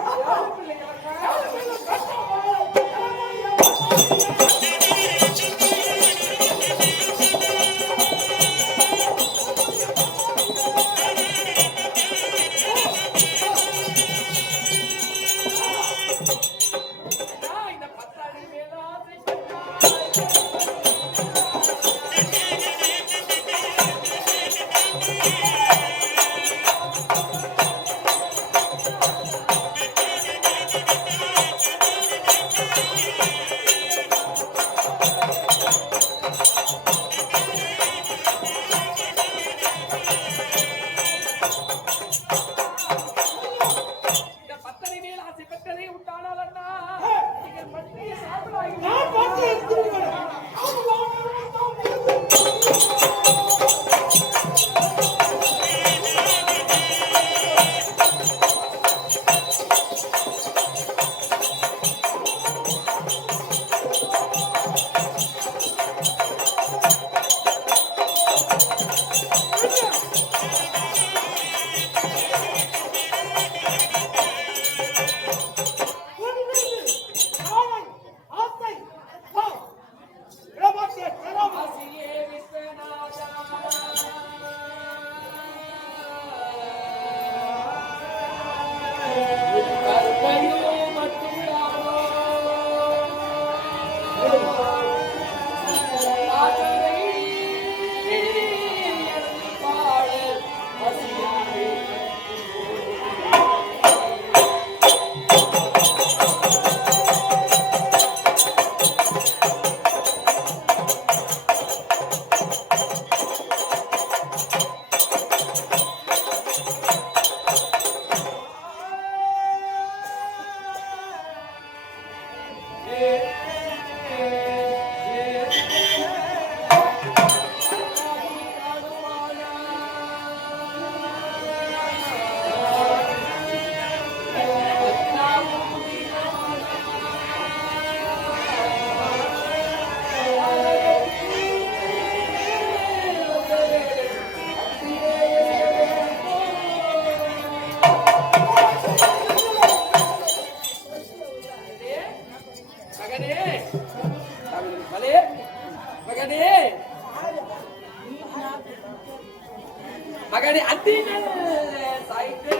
மகனே மகனே அத்தினல் சாய்த்தே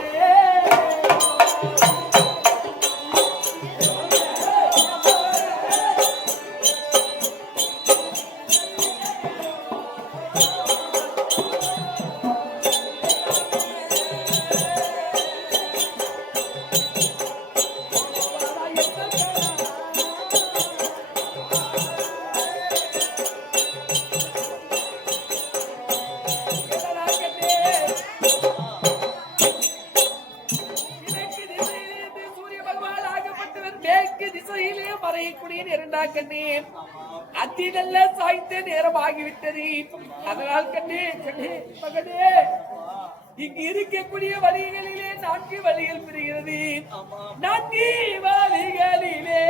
அத்தினல்ல சாய்த்த நேரம் ஆகிவிட்டது. அதனால் கண்ணே கண்ணே மகனே இங்கு இருக்கக்கூடிய வழிகளிலே 4 வழிகள் பிரிகிறது. 4 வழிகளிலே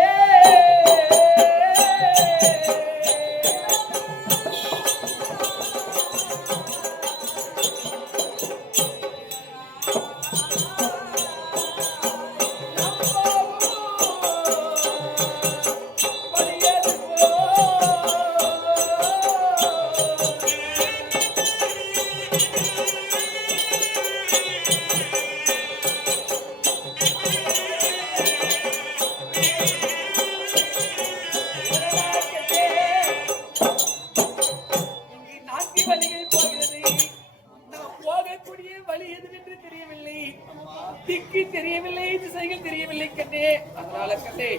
தெரியவில்லை, திசைகள் தெரியவில்லை கண்ணே. அதனால கண்ணே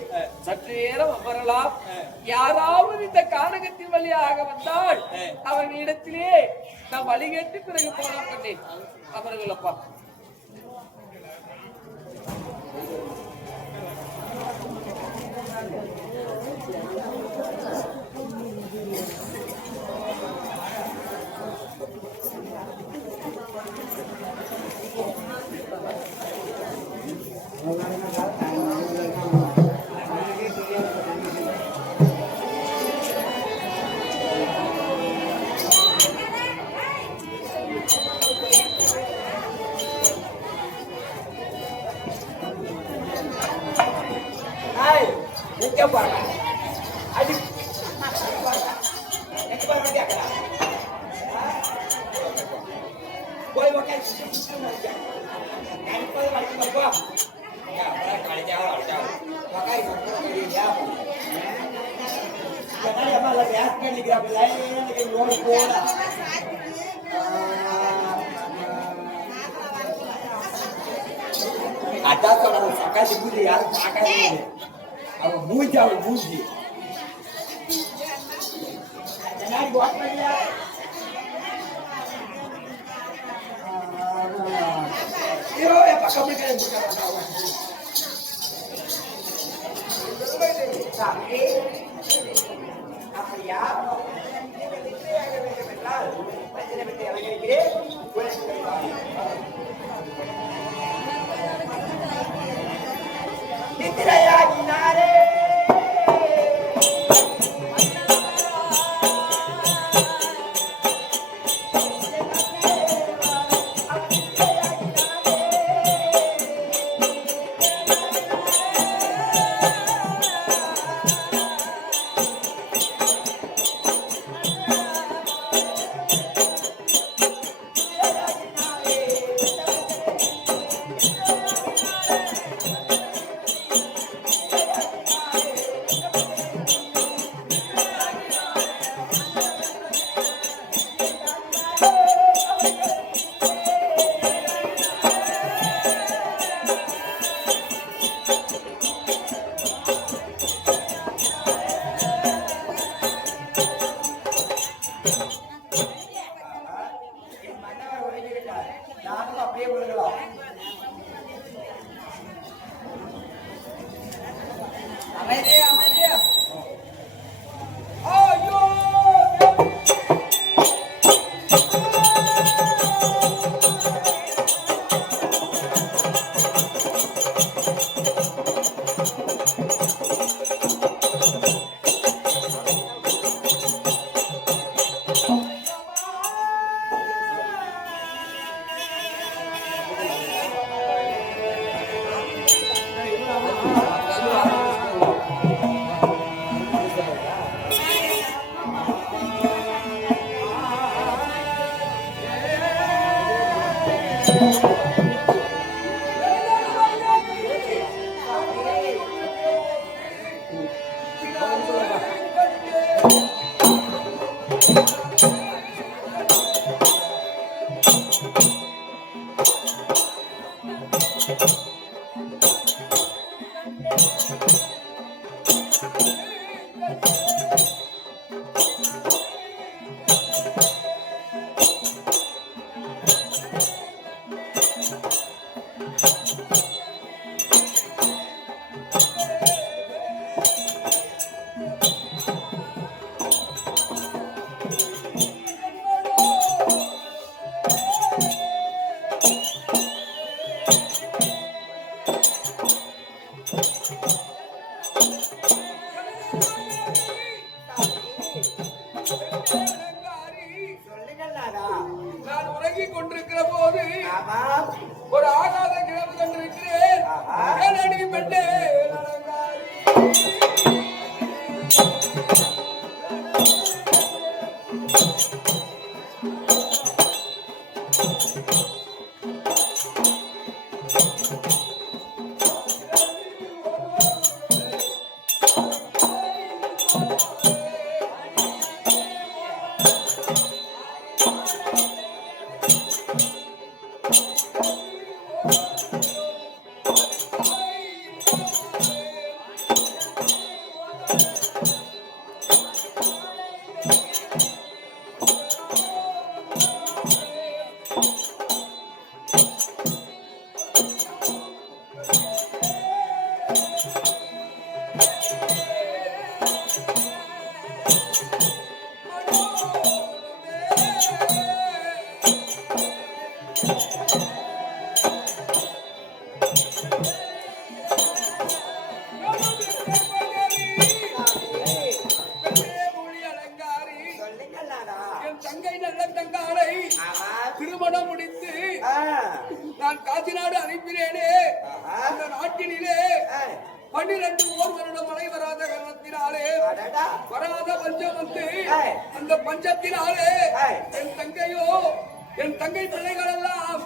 சற்று நேரம் அமரலாம். யாராவது இந்த கானகத்தின் வழியாக வந்தால் அவர்களிடத்திலே நாம் வழி கேட்டு பிறகு போகலாம் கண்ணே. அவர்களப்பா அதான் சொல்ற சக்காசி பூஜை யாரும் பார்க்காதே. அவன் மூஞ்சி அவன் மூஞ்சி அப்படியா நித்திரையாகினாரே நான் உறங்கிக் கொண்டிருக்கிற போது ஒரு ஆகாத கிழமை கண்டிருக்கிறேன். ஏனடி பெண்ணே அலங்காரி. தங்கை நல்ல தங்காலை திருமணம் முடித்து நான் காஞ்சிநாடு அனுப்பினேனே. அந்த நாட்டினிலே 12 வருடம் மழை வராத காரணத்தினாலே வராத பஞ்சம் வந்து அந்த பஞ்சத்தினாலே என் தங்கையோ என் தங்கை பிள்ளைகள் எல்லாம்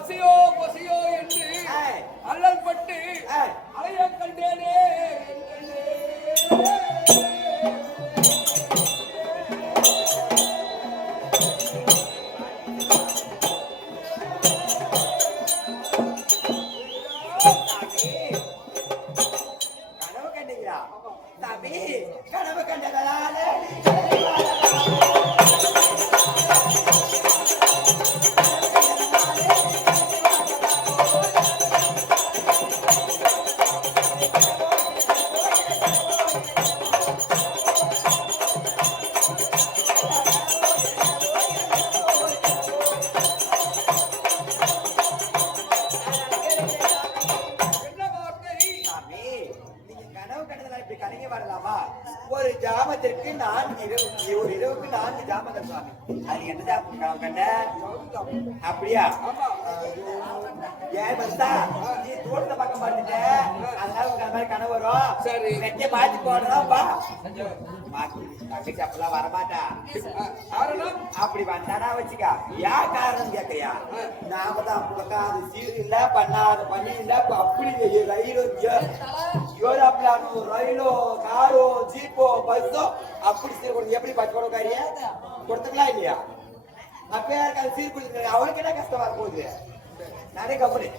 பசியோ பசியோ என்று அல்லல் பட்டு அலைய கண்டேனே கனவு கண்டீங்களா தம்பி? கனவு கண்டதால ஒரு ஜாமத்திற்கு 4 இரவு, ஒரு இரவுக்கு 4 ஜாமங்கள் சுவாமி. அது என்ன ஜாமம் கண்ட? அப்படியா? ஏன் பஸ்தா நீ தோட்டத்தை பக்கம் பார்த்துட்ட, அதனால உங்க அந்த மாதிரி கனவு வரும். சரி. வெட்டிய மாத்தி போடுறாப்பா. தங்கச்சி அப்பெல்லாம் வரமாட்டா. அப்படி வந்தானா வச்சுக்க. ஏன் காரணம் கேட்கறியா? நாம தான் புலக்காத சீடு இல்ல, பண்ணாத பண்ணி இல்ல, அப்படி ரயிலோ யூரோப்லானோ ரயிலோ காரோ ஜீப்போ பஸ்ஸோ அப்படி சீர் கொடுத்து எப்படி பத்து கொடுக்காரிய கொடுத்துங்களா இல்லையா? அப்பயா இருக்காது சீர் கொடுத்துருக்காங்க. அவளுக்கு என்ன கஷ்டமா போகுது? நானே கம்பெனி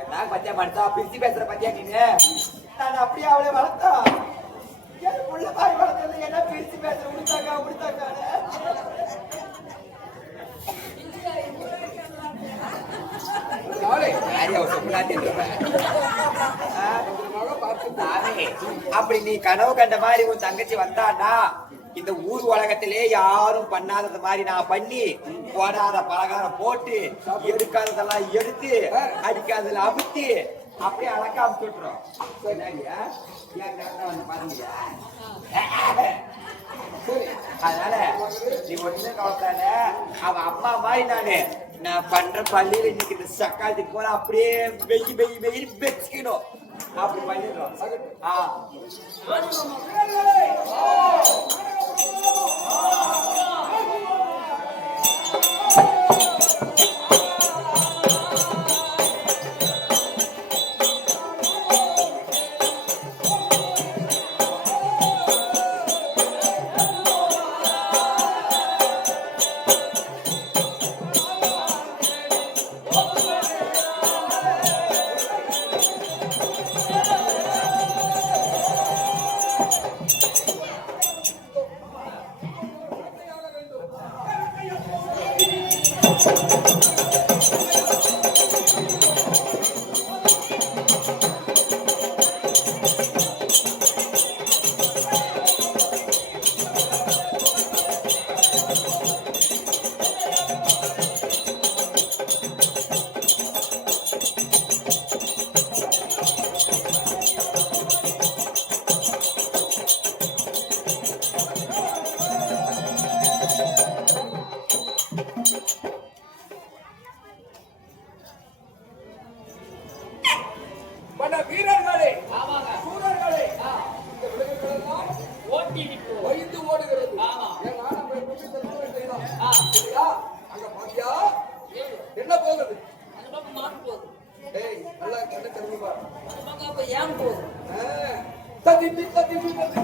என்ன பத்தியா படுத்தா பிரிச்சு பேசுற பத்தியா நீங்க? நான் அப்படியே அவளை வளர்த்தா என் புள்ள பாய் வளர்த்தது என்ன பிரிச்சு பேசுற உடுத்தாக்கா உடுத்தாக்கா அப்படி நீ கனவு கண்ட மாதிரி உன் தங்கச்சி வந்தான்னா இந்த ஊர் உலகத்திலே யாரும் பண்ணாதது மாதிரி நான் பண்ணி போடாத பலகாரம் போட்டு எடுக்காததெல்லாம் எடுத்து அடிக்காததுல அமுத்தி அப்படியே அழகாம சுட்டுறோம். அதனால நீ ஒண்ணு கவலைப்படாத. அவன் அம்மா மாதிரி நான் பண்ற பள்ளியில இன்னைக்கு இந்த சக்காலத்துக்கு போல அப்படியே வெயி வெயி வெயி வச்சுக்கணும். அப்படி பண்ணிடுறோம். வீரர்களே, ஆமாங்க. சூரர்களே, இந்த விலங்குகளெல்லாம் ஓட்டி விட்டு வைத்து ஓடுகிறது. ஆமா. ஏன்னா நம்ம எப்படி தத்துவம் செய்யலாம்? சரியா? அங்க பாத்தியா? என்ன போகுது? அந்த பக்கம் மாட்டு போகுது. ஏய், நல்லா கண்ணு திறந்து பாரு. அந்த பக்கம் அப்ப ஏன் போகுது? தத்தி தத்தி தத்தி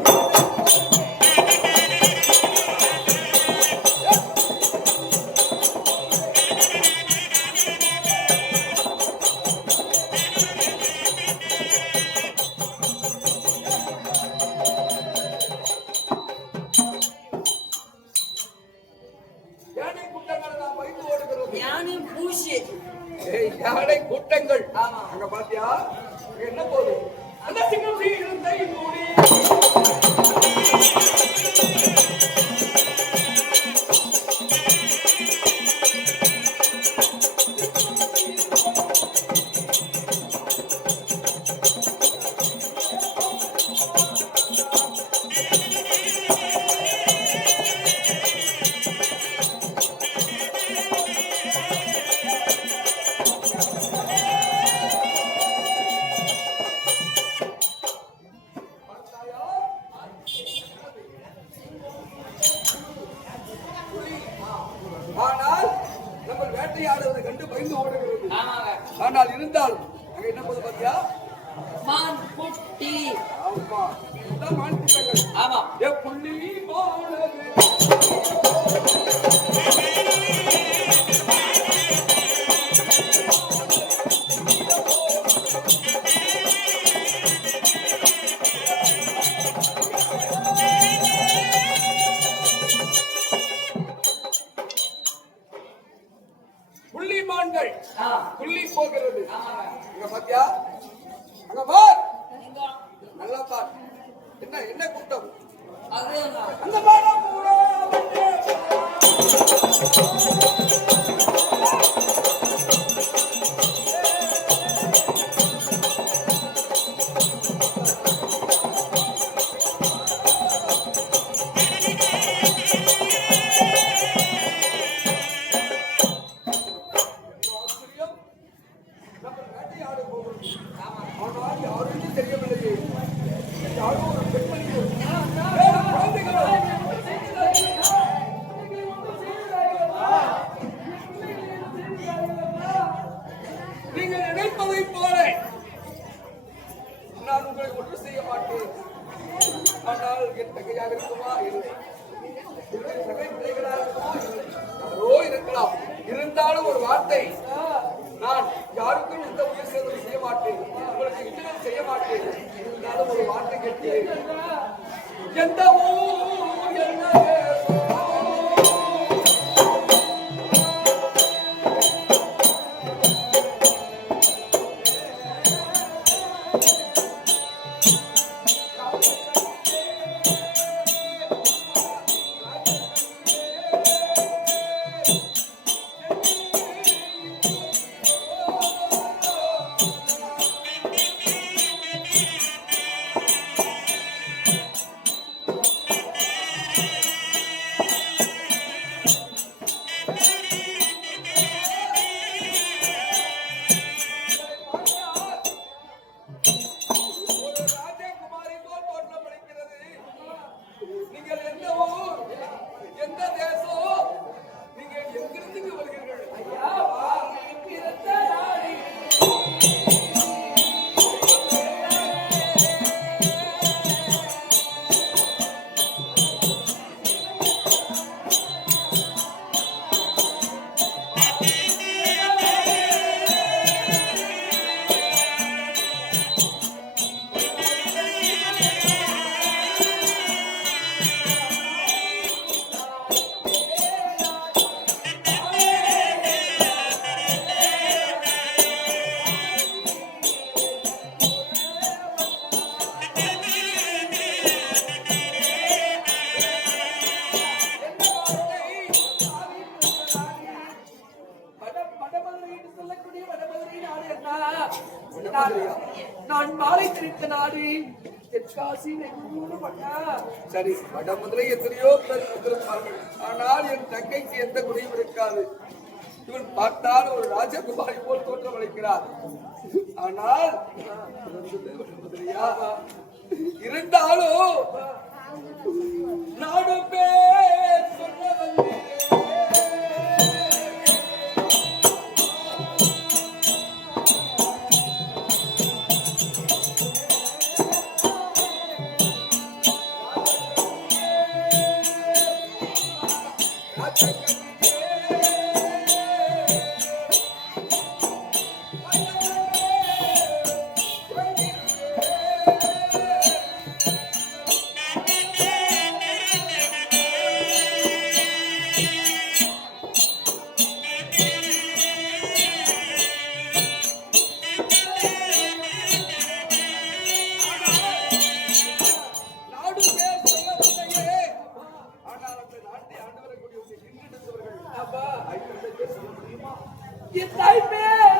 யானை பூசி யானை கூட்டங்கள் ஆமா. அங்க பாத்தியா அங்க என்ன போகுது அந்த சிங்கம் சீருந்தை மூடி ஆனால் நம்ம வேட்டையாடுவதை கண்டு பயந்து ஓடுகிறது. ஆமாங்க ஆனால் இருந்தாலும் அங்க என்ன போது பாத்தியா மான் குட்டி ஆமா இதுதான் மான் கூட்டங்கள். ஆமா ஏ புள்ளி மானது புள்ளிமான்கள் புள்ளி போகிறது. அங்க பாத்தியா அங்க பார் நல்லா பார் என்ன என்ன கூட்டம் அதுதான் அந்த பாடம் பூரா வந்து ஆச்சரியம். நம்ம வேட்டையாட போகிறோம். ஆனால் யாருக்கும் தெரியவில்லையே. யாரோ ஒரு பெண்மணியோ, வேறு குழந்தைகளோ. நீங்கள் நினைப்பதை போல நான் உங்களை ஒன்று செய்ய மாட்டேன். ஆனால் என் தங்கையாக இருக்குமா இல்லை, என்னுடைய சகை பிள்ளைகளாக இருக்குமா இல்லை, யாரோ இருக்கலாம். இருந்தாலும் ஒரு வார்த்தை, நான் யாருக்கும் எந்த உயிர் சேதம் செய்ய மாட்டேன், உங்களுக்கு இன்னும் செய்ய மாட்டேன். இருந்தாலும் ஒரு வார்த்தை கேட்கிறேன். எந்த ஊர் என்ன தேசம்? ஒரு ராஜகுமாரி போல் தோற்றமளிக்கிறது. நீங்கள் எந்த ஊர், எந்த தேசம், நீங்கள் எங்கிருந்து வருகிறீர்கள்? ஐயா, பிறந்த நாடு. வடமதுரை என்று சொல்லக்கூடிய வடமதுரை நாடு என்ன? நான் மாலை தெரித்த நாடு தெற்காசி நெல்லூர் மன்னா. சரி, வடமதுரை எத்தனையோ பேர் வந்திருப்பார்கள். ஆனால் என் தங்கைக்கு எந்த குறையும் இருக்காது. இவன் பார்த்தால் ஒரு ராஜகுமாரி போல் தோற்றமளிக்கிறார். ஆனால் வடமதுரையா இருந்தாலும் நாடு பேர் சொன்னவன் அப்பா என் தாய் பேர்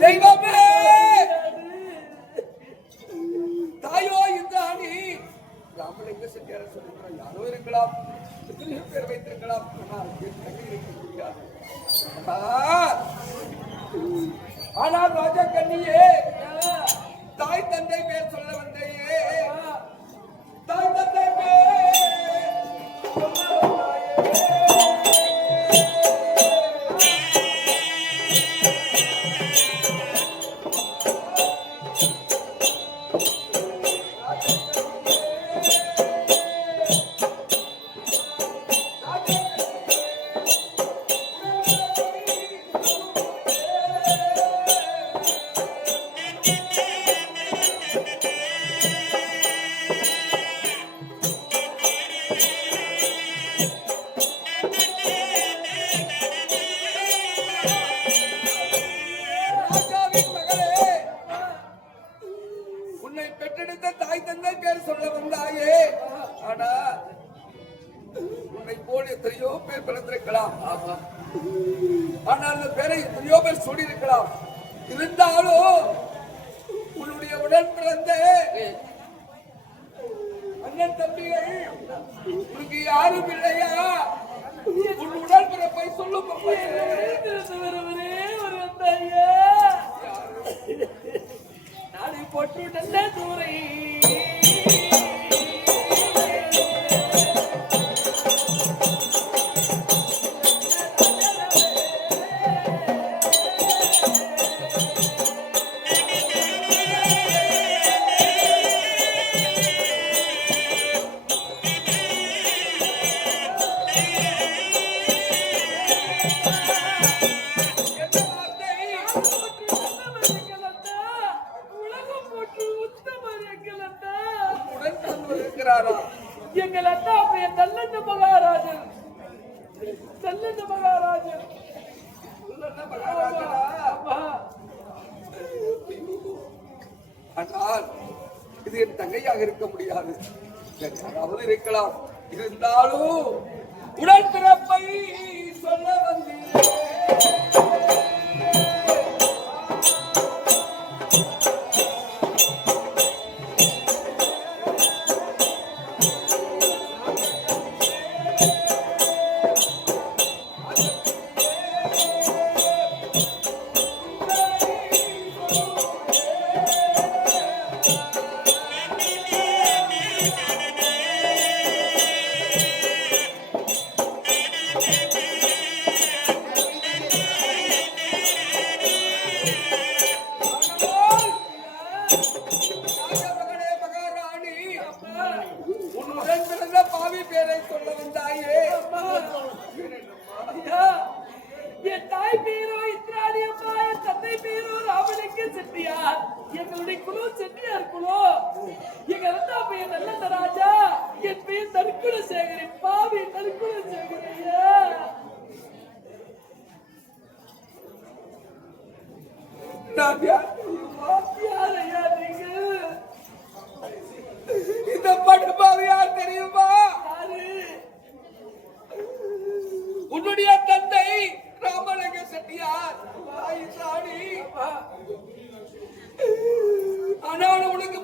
தெய்வமே தாயோ இந்தாணி ராமலிங்க செட்டியார் சொல்லுகிறார் யாரோ இருக்கலாம் எத்தனையோ பேர் வைத்திருக்கலாம் ஆனால் என் தங்கை இருக்க முடியாது ஆனால் ராஜா கண்ணியே தாய் தந்தை பேர் சொல்ல வந்தையே தாய் தந்தை பேர் சொல்ல வந்தாயே பெற்றெடுத்த தாய் தந்தை பேர் சொல்ல வந்தாயே ஆனா உன்னை போல் எத்தனையோ பேர் பிறந்திருக்கலாம் ஆனால் அந்த பேரை எத்தனையோ பேர் சொல்லியிருக்கலாம் இருந்தாலும் உன்னுடைய உடன் பிறந்த அண்ணன் தம்பிகள் உனக்கு யாரும் இல்லையா உன் உடன் பிறப்பை சொல்லும் நாளை போட்டு நல்ல தூரை எங்கள் அண்ணா அப்படியே நல்ல மகாராஜன் ஆனால் இது என் தங்கையாக இருக்க முடியாது யாராவது இருக்கலாம் இருந்தாலும் உடன் பிறப்பை சொல்ல வந்தேன் என் தாய் பேரோ இந்திராணி அம்மா, என் தந்தை பேரோ ராமலிங்க செட்டியார். எங்களுடைய குழு செட்டியார் குழு. எங்க இருந்தா பையன் நல்ல ராஜா, என் பெயர் தற்குல சேகரி. பாவி தற்குல சேகரியா யாரையா நீங்க? இந்த படுபாவி யார் தெரியுமா? உன்னுடைய தந்தை ராமலிங்க செட்டியார். ஆனால் உனக்கு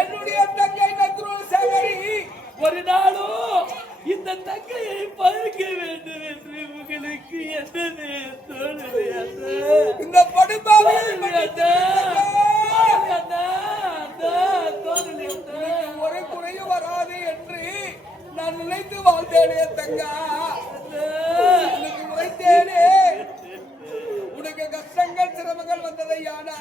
என்னுடைய தங்கை நந்துரோடு சேகரி ஒரு நாளும் இந்த தங்கையை பார்க்க வேண்டும் என்று உங்களுக்கு என்னது தோணுது? இந்த படுபாவை ஒரு குறையும் வராது என்று நான் நினைத்து வாழ்ந்தேனே தங்கா. உனக்கு உழைத்தேனே, உனக்கு கஷ்டங்கள் சிரமங்கள் வந்ததையானா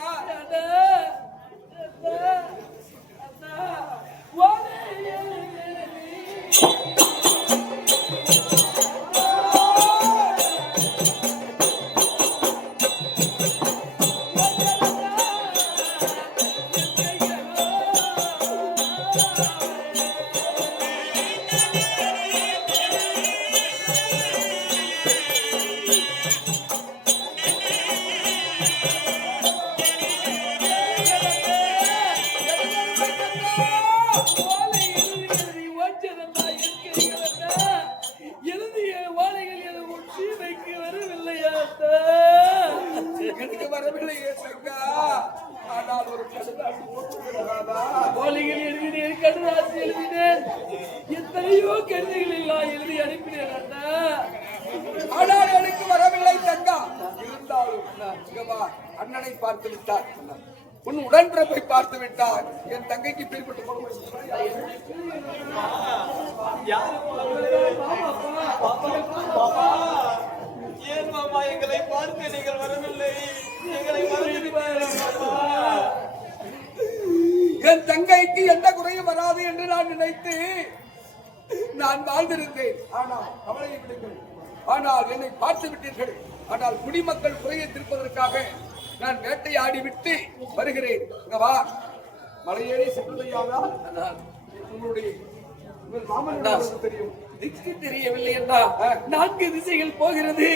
எனக்கு வரவில்லையே தங்கா. ஆனால் ஒரு கடுதாசி போட்டுவிடாதா? ஓலைகள் எழுதினேன், கடுதாசி எழுதினேன், எத்தனையோ கருதிகளில் நான் எழுதி அனுப்பினேன் அண்ணா. ஆனால் எனக்கு வரவில்லை தங்கா. இருந்தாலும் இங்க வா, அண்ணனை பார்த்து விட்டார், உன் உடன்பிறப்பை பார்த்து விட்டார். என் தங்கைக்கு பிரிப்பட்டு ஏன் மாமா எங்களை பார்க்க நீங்கள் வரவில்லை? எங்களை என் தங்கைக்கு எந்த குறையும் வராது என்று நான் நினைத்து நான் வாழ்ந்திருந்தேன். ஆனால் அவளை விடுங்கள். ஆனால் என்னை பார்த்து விட்டீர்கள். ஆனால் குடிமக்கள் குறையை திருப்பதற்காக நான் வேட்டையாடி விட்டு வருகிறேன். இங்க வா, மலையேறி சென்றதையானா உங்களுடைய உங்கள் மாமன் தெரியும். திக்கு தெரியவில்லை அண்ணா. 4 திசைகள் போகிறது.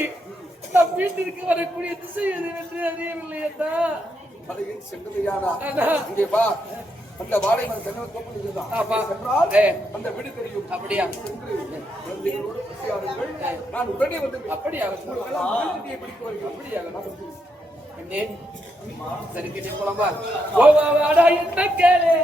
நம் வீட்டிற்கு வரக்கூடிய திசை எது என்று அறியவில்லை அண்ணா. மலையேறி சென்றதையானா இங்கே வா. அந்த வாழை மரம் சென்றால் அந்த வீடு தெரியும். அப்படியா? குழந்தைகளோடு பசியாருங்கள். நான் உடனே வந்து அப்படியா பிடிக்க வருகிறேன். அப்படியாக சரி கிட்டே போலாமா? ஓவாடா என்ன கேளே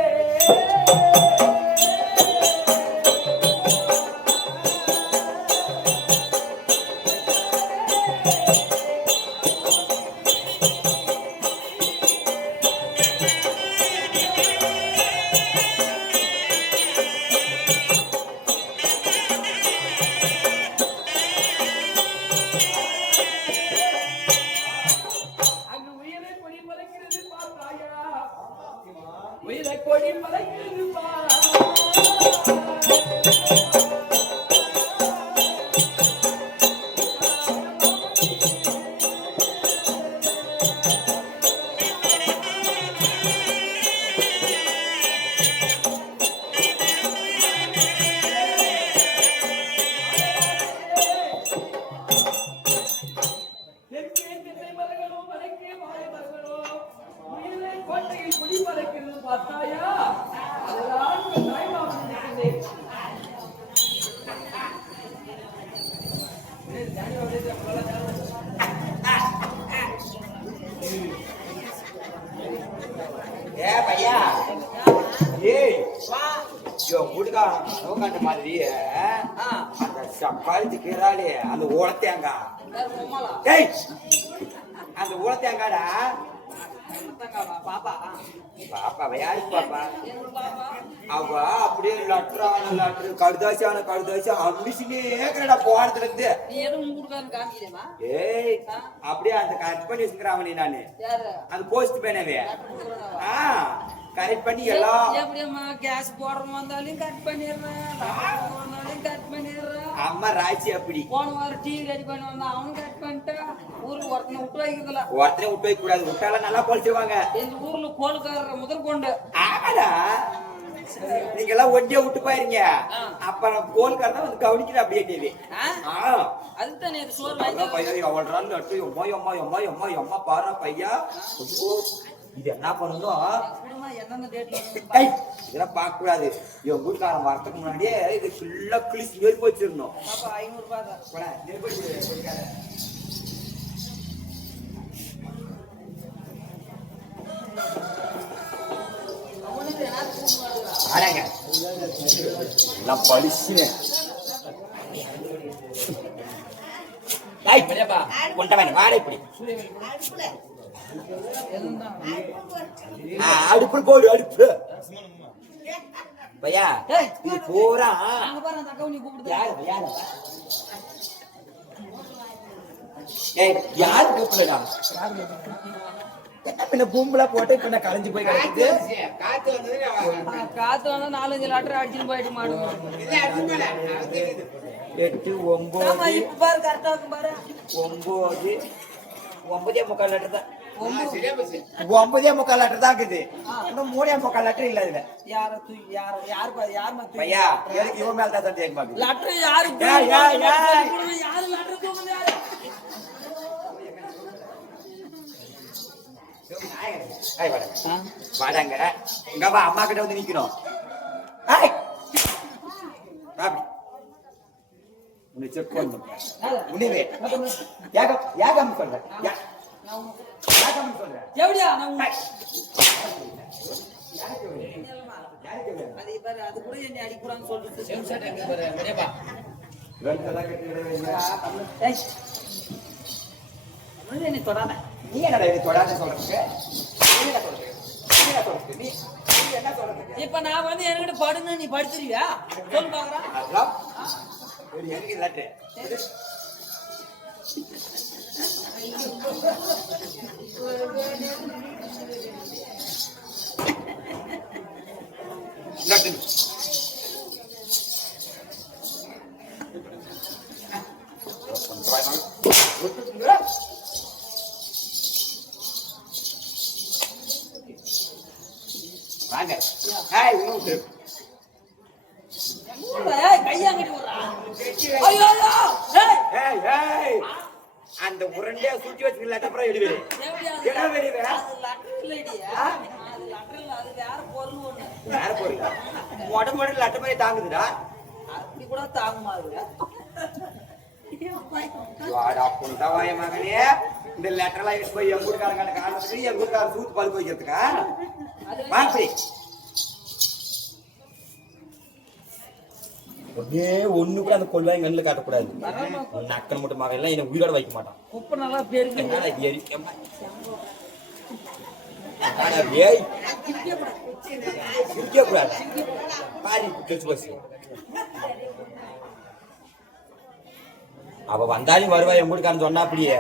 கொடி மலைக்கிறது கோட்டையில் குடி மறைக்கிறது பார்த்தாயா? அதுதான் தாய்மாமன் இருக்கிறேன். ஏ பையா, ஏய் வீட்டுக்காரன் மாதிரி அந்த கழுத்து கீராளி அந்த உளத்தேங்க. ஏய், அந்த உளத்தேங்காடா பாப்பா யாரு பாப்பா? அவ அப்படியே லட்ரு கடுதாசியான கடுதாசி அம்பிச்சுனே ஏக்கடா போனதுல இருந்து. ஏய், அப்படியே அந்த கரெக்ட் பண்ணி வச்சுக்கிறான் நானு. அந்த போஸ்ட் பேனவே கரெக்ட் பண்ணி எல்லாம் கேஸ் போடுற வந்தாலும் கட் பண்ணிடுறேன், கட் பண்ணிடுறேன். அம்மா ராசி அப்படி போன வாரம் டிவி ரெடி பண்ணி வந்தா அவனும் கட் பண்ணிட்டு ஊருக்கு ஒருத்தனை விட்டு வைக்கிறதுல ஒருத்தனை விட்டு வைக்க கூடாது. விட்டாலும் நல்லா பொழிச்சிருவாங்க. எங்க ஊர்ல கோலுக்காரர் முதற்கொண்டு. ஆமாடா, நீங்க எல்லாம் ஒண்டியா விட்டு போயிருங்க. அப்புறம் கோல்காரன் வந்து கவனிக்கிற அப்படியே டிவி. அதுதான் நேற்று சோறு வாங்கி பையன் அவள்றான் நட்டு எம்மா எம்மா எம்மா எம்மா எம்மா பாரு பையா. இது என்ன பண்ணணும்? இதெல்லாம் பார்க்க கூடாது. என் வீட்டுக்காரன் வரத்துக்கு முன்னாடியே இது ஃபுல்லா கிழிச்சு நெருப்பு வச்சிருந்தோம். 500 ரூபாய் அடங்க நான் பலிச்சுனே வாடை இப்படி அடுப்பு போடு அடுப்பு பையா இது பூரா யாரு கூப்பிடா என்ன பின்ன பூம்புலா போட்டு இப்ப நான் கலைஞ்சு போய் கிடக்குது காத்து வந்தா 4-5 லாட்டர் அடிச்சுன்னு போயிட்டு மாடுவோம் 8 9 இப்ப பாரு கரெக்டா இருக்கும் பாரு 9 லிட்டர் தான் 9 லிட்டர் தான் இருக்குது இன்னும் 3 லிட்டர் இல்ல இதுல யாரு பையா எனக்கு இவன் மேல தான் சந்தேகமா இருக்கு லாட்டர் யாரு யாரு லாட்டர் தூக்குது வாடாங்க இங்க வா அம்மா கிட்ட வந்து நிக்கணும் உன்னை செக் பண்ணணும் உன்னிவே யாகம் சொல்றேன் சொல்றேன் எப்படியா அது கூட என்னை அடிக்கூடாதுன்னு சொல்லிட்டு என்னை தொடாத நீ என்னடா தொடாத சொல்றதுக்கு நீ என்ன சொல்றது இப்ப நான் வந்து என்கிட்ட படுன்னு நீ படுத்துருவியா சொல்லு பாக்குறான் எனக்கு லட்டு வாங்க கையாங்கடி அந்த உருண்டையா சுத்தி வச்சு லட்டப்புறம் எழுதுவேன் வேற பொருள் உடம்பு லட்டப்பறையை தாங்குதுடா அப்படி கூட தாங்குமா புண்டவாய மகனே இந்த லெட்டர்லாம் எடுத்து போய் எங்க ஊருக்காரங்க காரணத்துக்கு எங்க ஊருக்காரன் சூத்து பழுக்க வைக்கிறதுக்கா வாங்கி ஒன்னே ஒண்ணு கூட அந்த கொள்வாய் கண்ணுல காட்டக்கூடாது நக்கன் மட்டும் மகன் எல்லாம் என்ன உயிரோட வைக்க மாட்டான் குப்பை நல்லா பெருக்கு அவ வந்தாலும் வருவா என் வீட்டுக்காரன் சொன்னா அப்படியே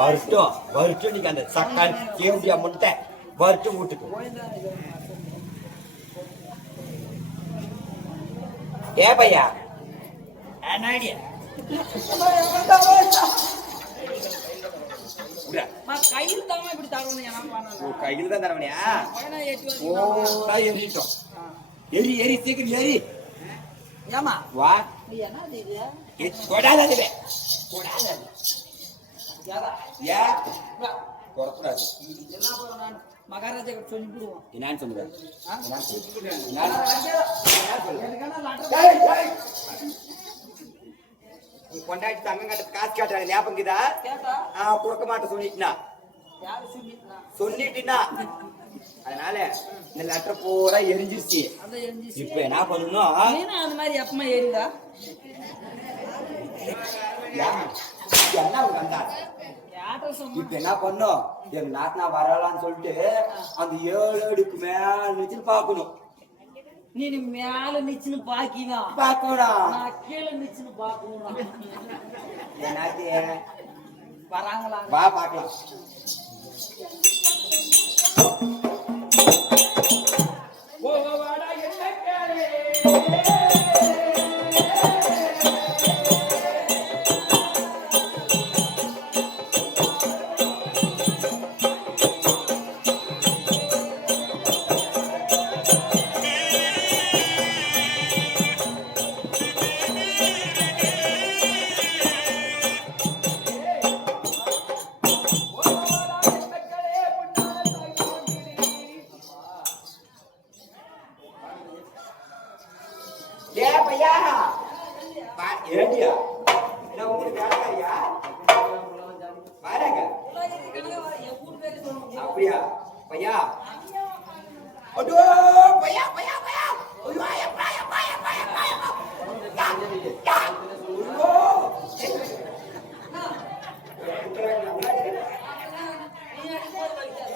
வருட்டும் நீங்க அந்த சக்கான் கேவடியா முட்டை வருட்டும் வீட்டுக்கு ஏ பையா கையில் தான் இப்படி தரணும் கையில் தான் தரவனியா எரிட்டோம் எரி சீக்கிரம் எரி ஏமா வா என்ன கொடாதே மகாராஜா சொல்லிவிடுவோம் என்னன்னு சொல்லுவேன் கொண்டாடி தங்கம் கட்ட காசு காட்டுறாங்க ஞாபகம்தா கொடுக்க மாட்டேன் சொல்லிட்டுனா அதனால இந்த லெட்டர் பூரா எரிஞ்சிருச்சு இப்ப என்ன பண்ணணும் அந்த மாதிரி எப்பமா எரியுதா என்ன வந்தா இப்ப என்ன பண்ணும் எங்க நாட்டினா வரலான்னு சொல்லிட்டு அந்த 7 அடுக்கு மேல நிச்சு பாக்கணும் நீ மேல நிச்சுன்னு பாக்கினா பாக்கணும் நான் கீழே நிச்சுன்னு பாக்கணும் என்னாச்சு வராங்களா வா பாக்கலாம் பையா அடோ பையா பையா பையா ஐயோ ஐயா ஐயா ஐயா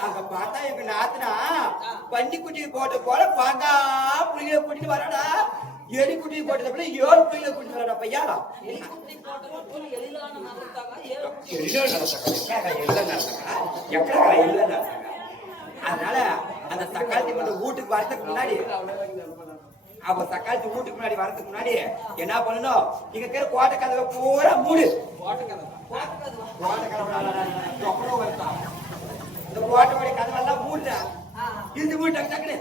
அங்க பார்த்தா எங்க நாத்துனா பன்னிக்குட்டி போட்ட போல பாக்கா புள்ளிகளை கூட்டிட்டு வரடா எலி குட்டி போட்டத போல 7 புள்ளிகளை கூட்டிட்டு வரடா பையா எல்லாம் நடந்தாங்க அதனால அந்த தக்காளி மட்டும் வீட்டுக்கு வரதுக்கு முன்னாடி அவ தக்காளி வீட்டுக்கு முன்னாடி வரதுக்கு முன்னாடி என்ன பண்ணணும் இங்க இருக்கிற கோட்டை கதவை பூரா மூடு கோட்டை கதவை இந்த கோட்டை கதவெல்லாம் மூடுறா இருந்து மூடு டக்குன்னு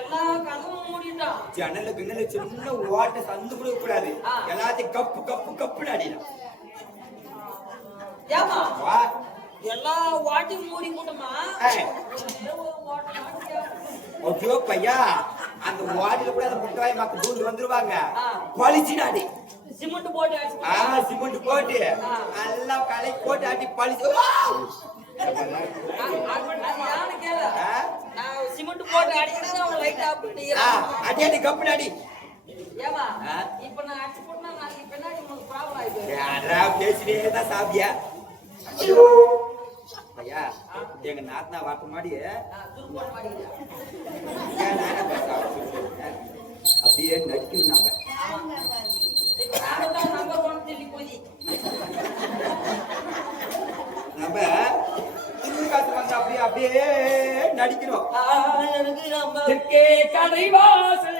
எல்லா கதவும் மூடிட்டான் ஜன்னல கிண்ணல சின்ன ஓட்ட சந்து கூட கூடாது எல்லாத்தையும் கப்பு கப்பு கப்புன்னு அடிடும் எல்லா வாட்டையும் மூடி போட்டோமா ஓகே பையா அந்த வாட்டில கூட அந்த முட்டைவாய் மக்கள் தூண்டு வந்துருவாங்க பளிச்சுனாடி சிமெண்ட் போட்டு சிமெண்ட் போட்டு எல்லாம் களை போட்டு அடி பளிச்சு சிமெண்ட் போட்டு அடிக்கிறது அவங்க லைட் ஆஃப் அடி அடி கப்புன்னு அடி ஏமா இப்ப நான் அடிச்சு போட்டா நாளைக்கு பின்னாடி உங்களுக்கு ப்ராப்ளம் ஆயிடும் யாரா பேசினே தான் சாப்பியா ஐயா எங்க நாத்தனா வாட்டு மாடி அப்படியே நடிக்கணும் நம்ம திருவிழாக்கு வந்து அப்படியே அப்படியே நடிக்கணும் கடைவாசல்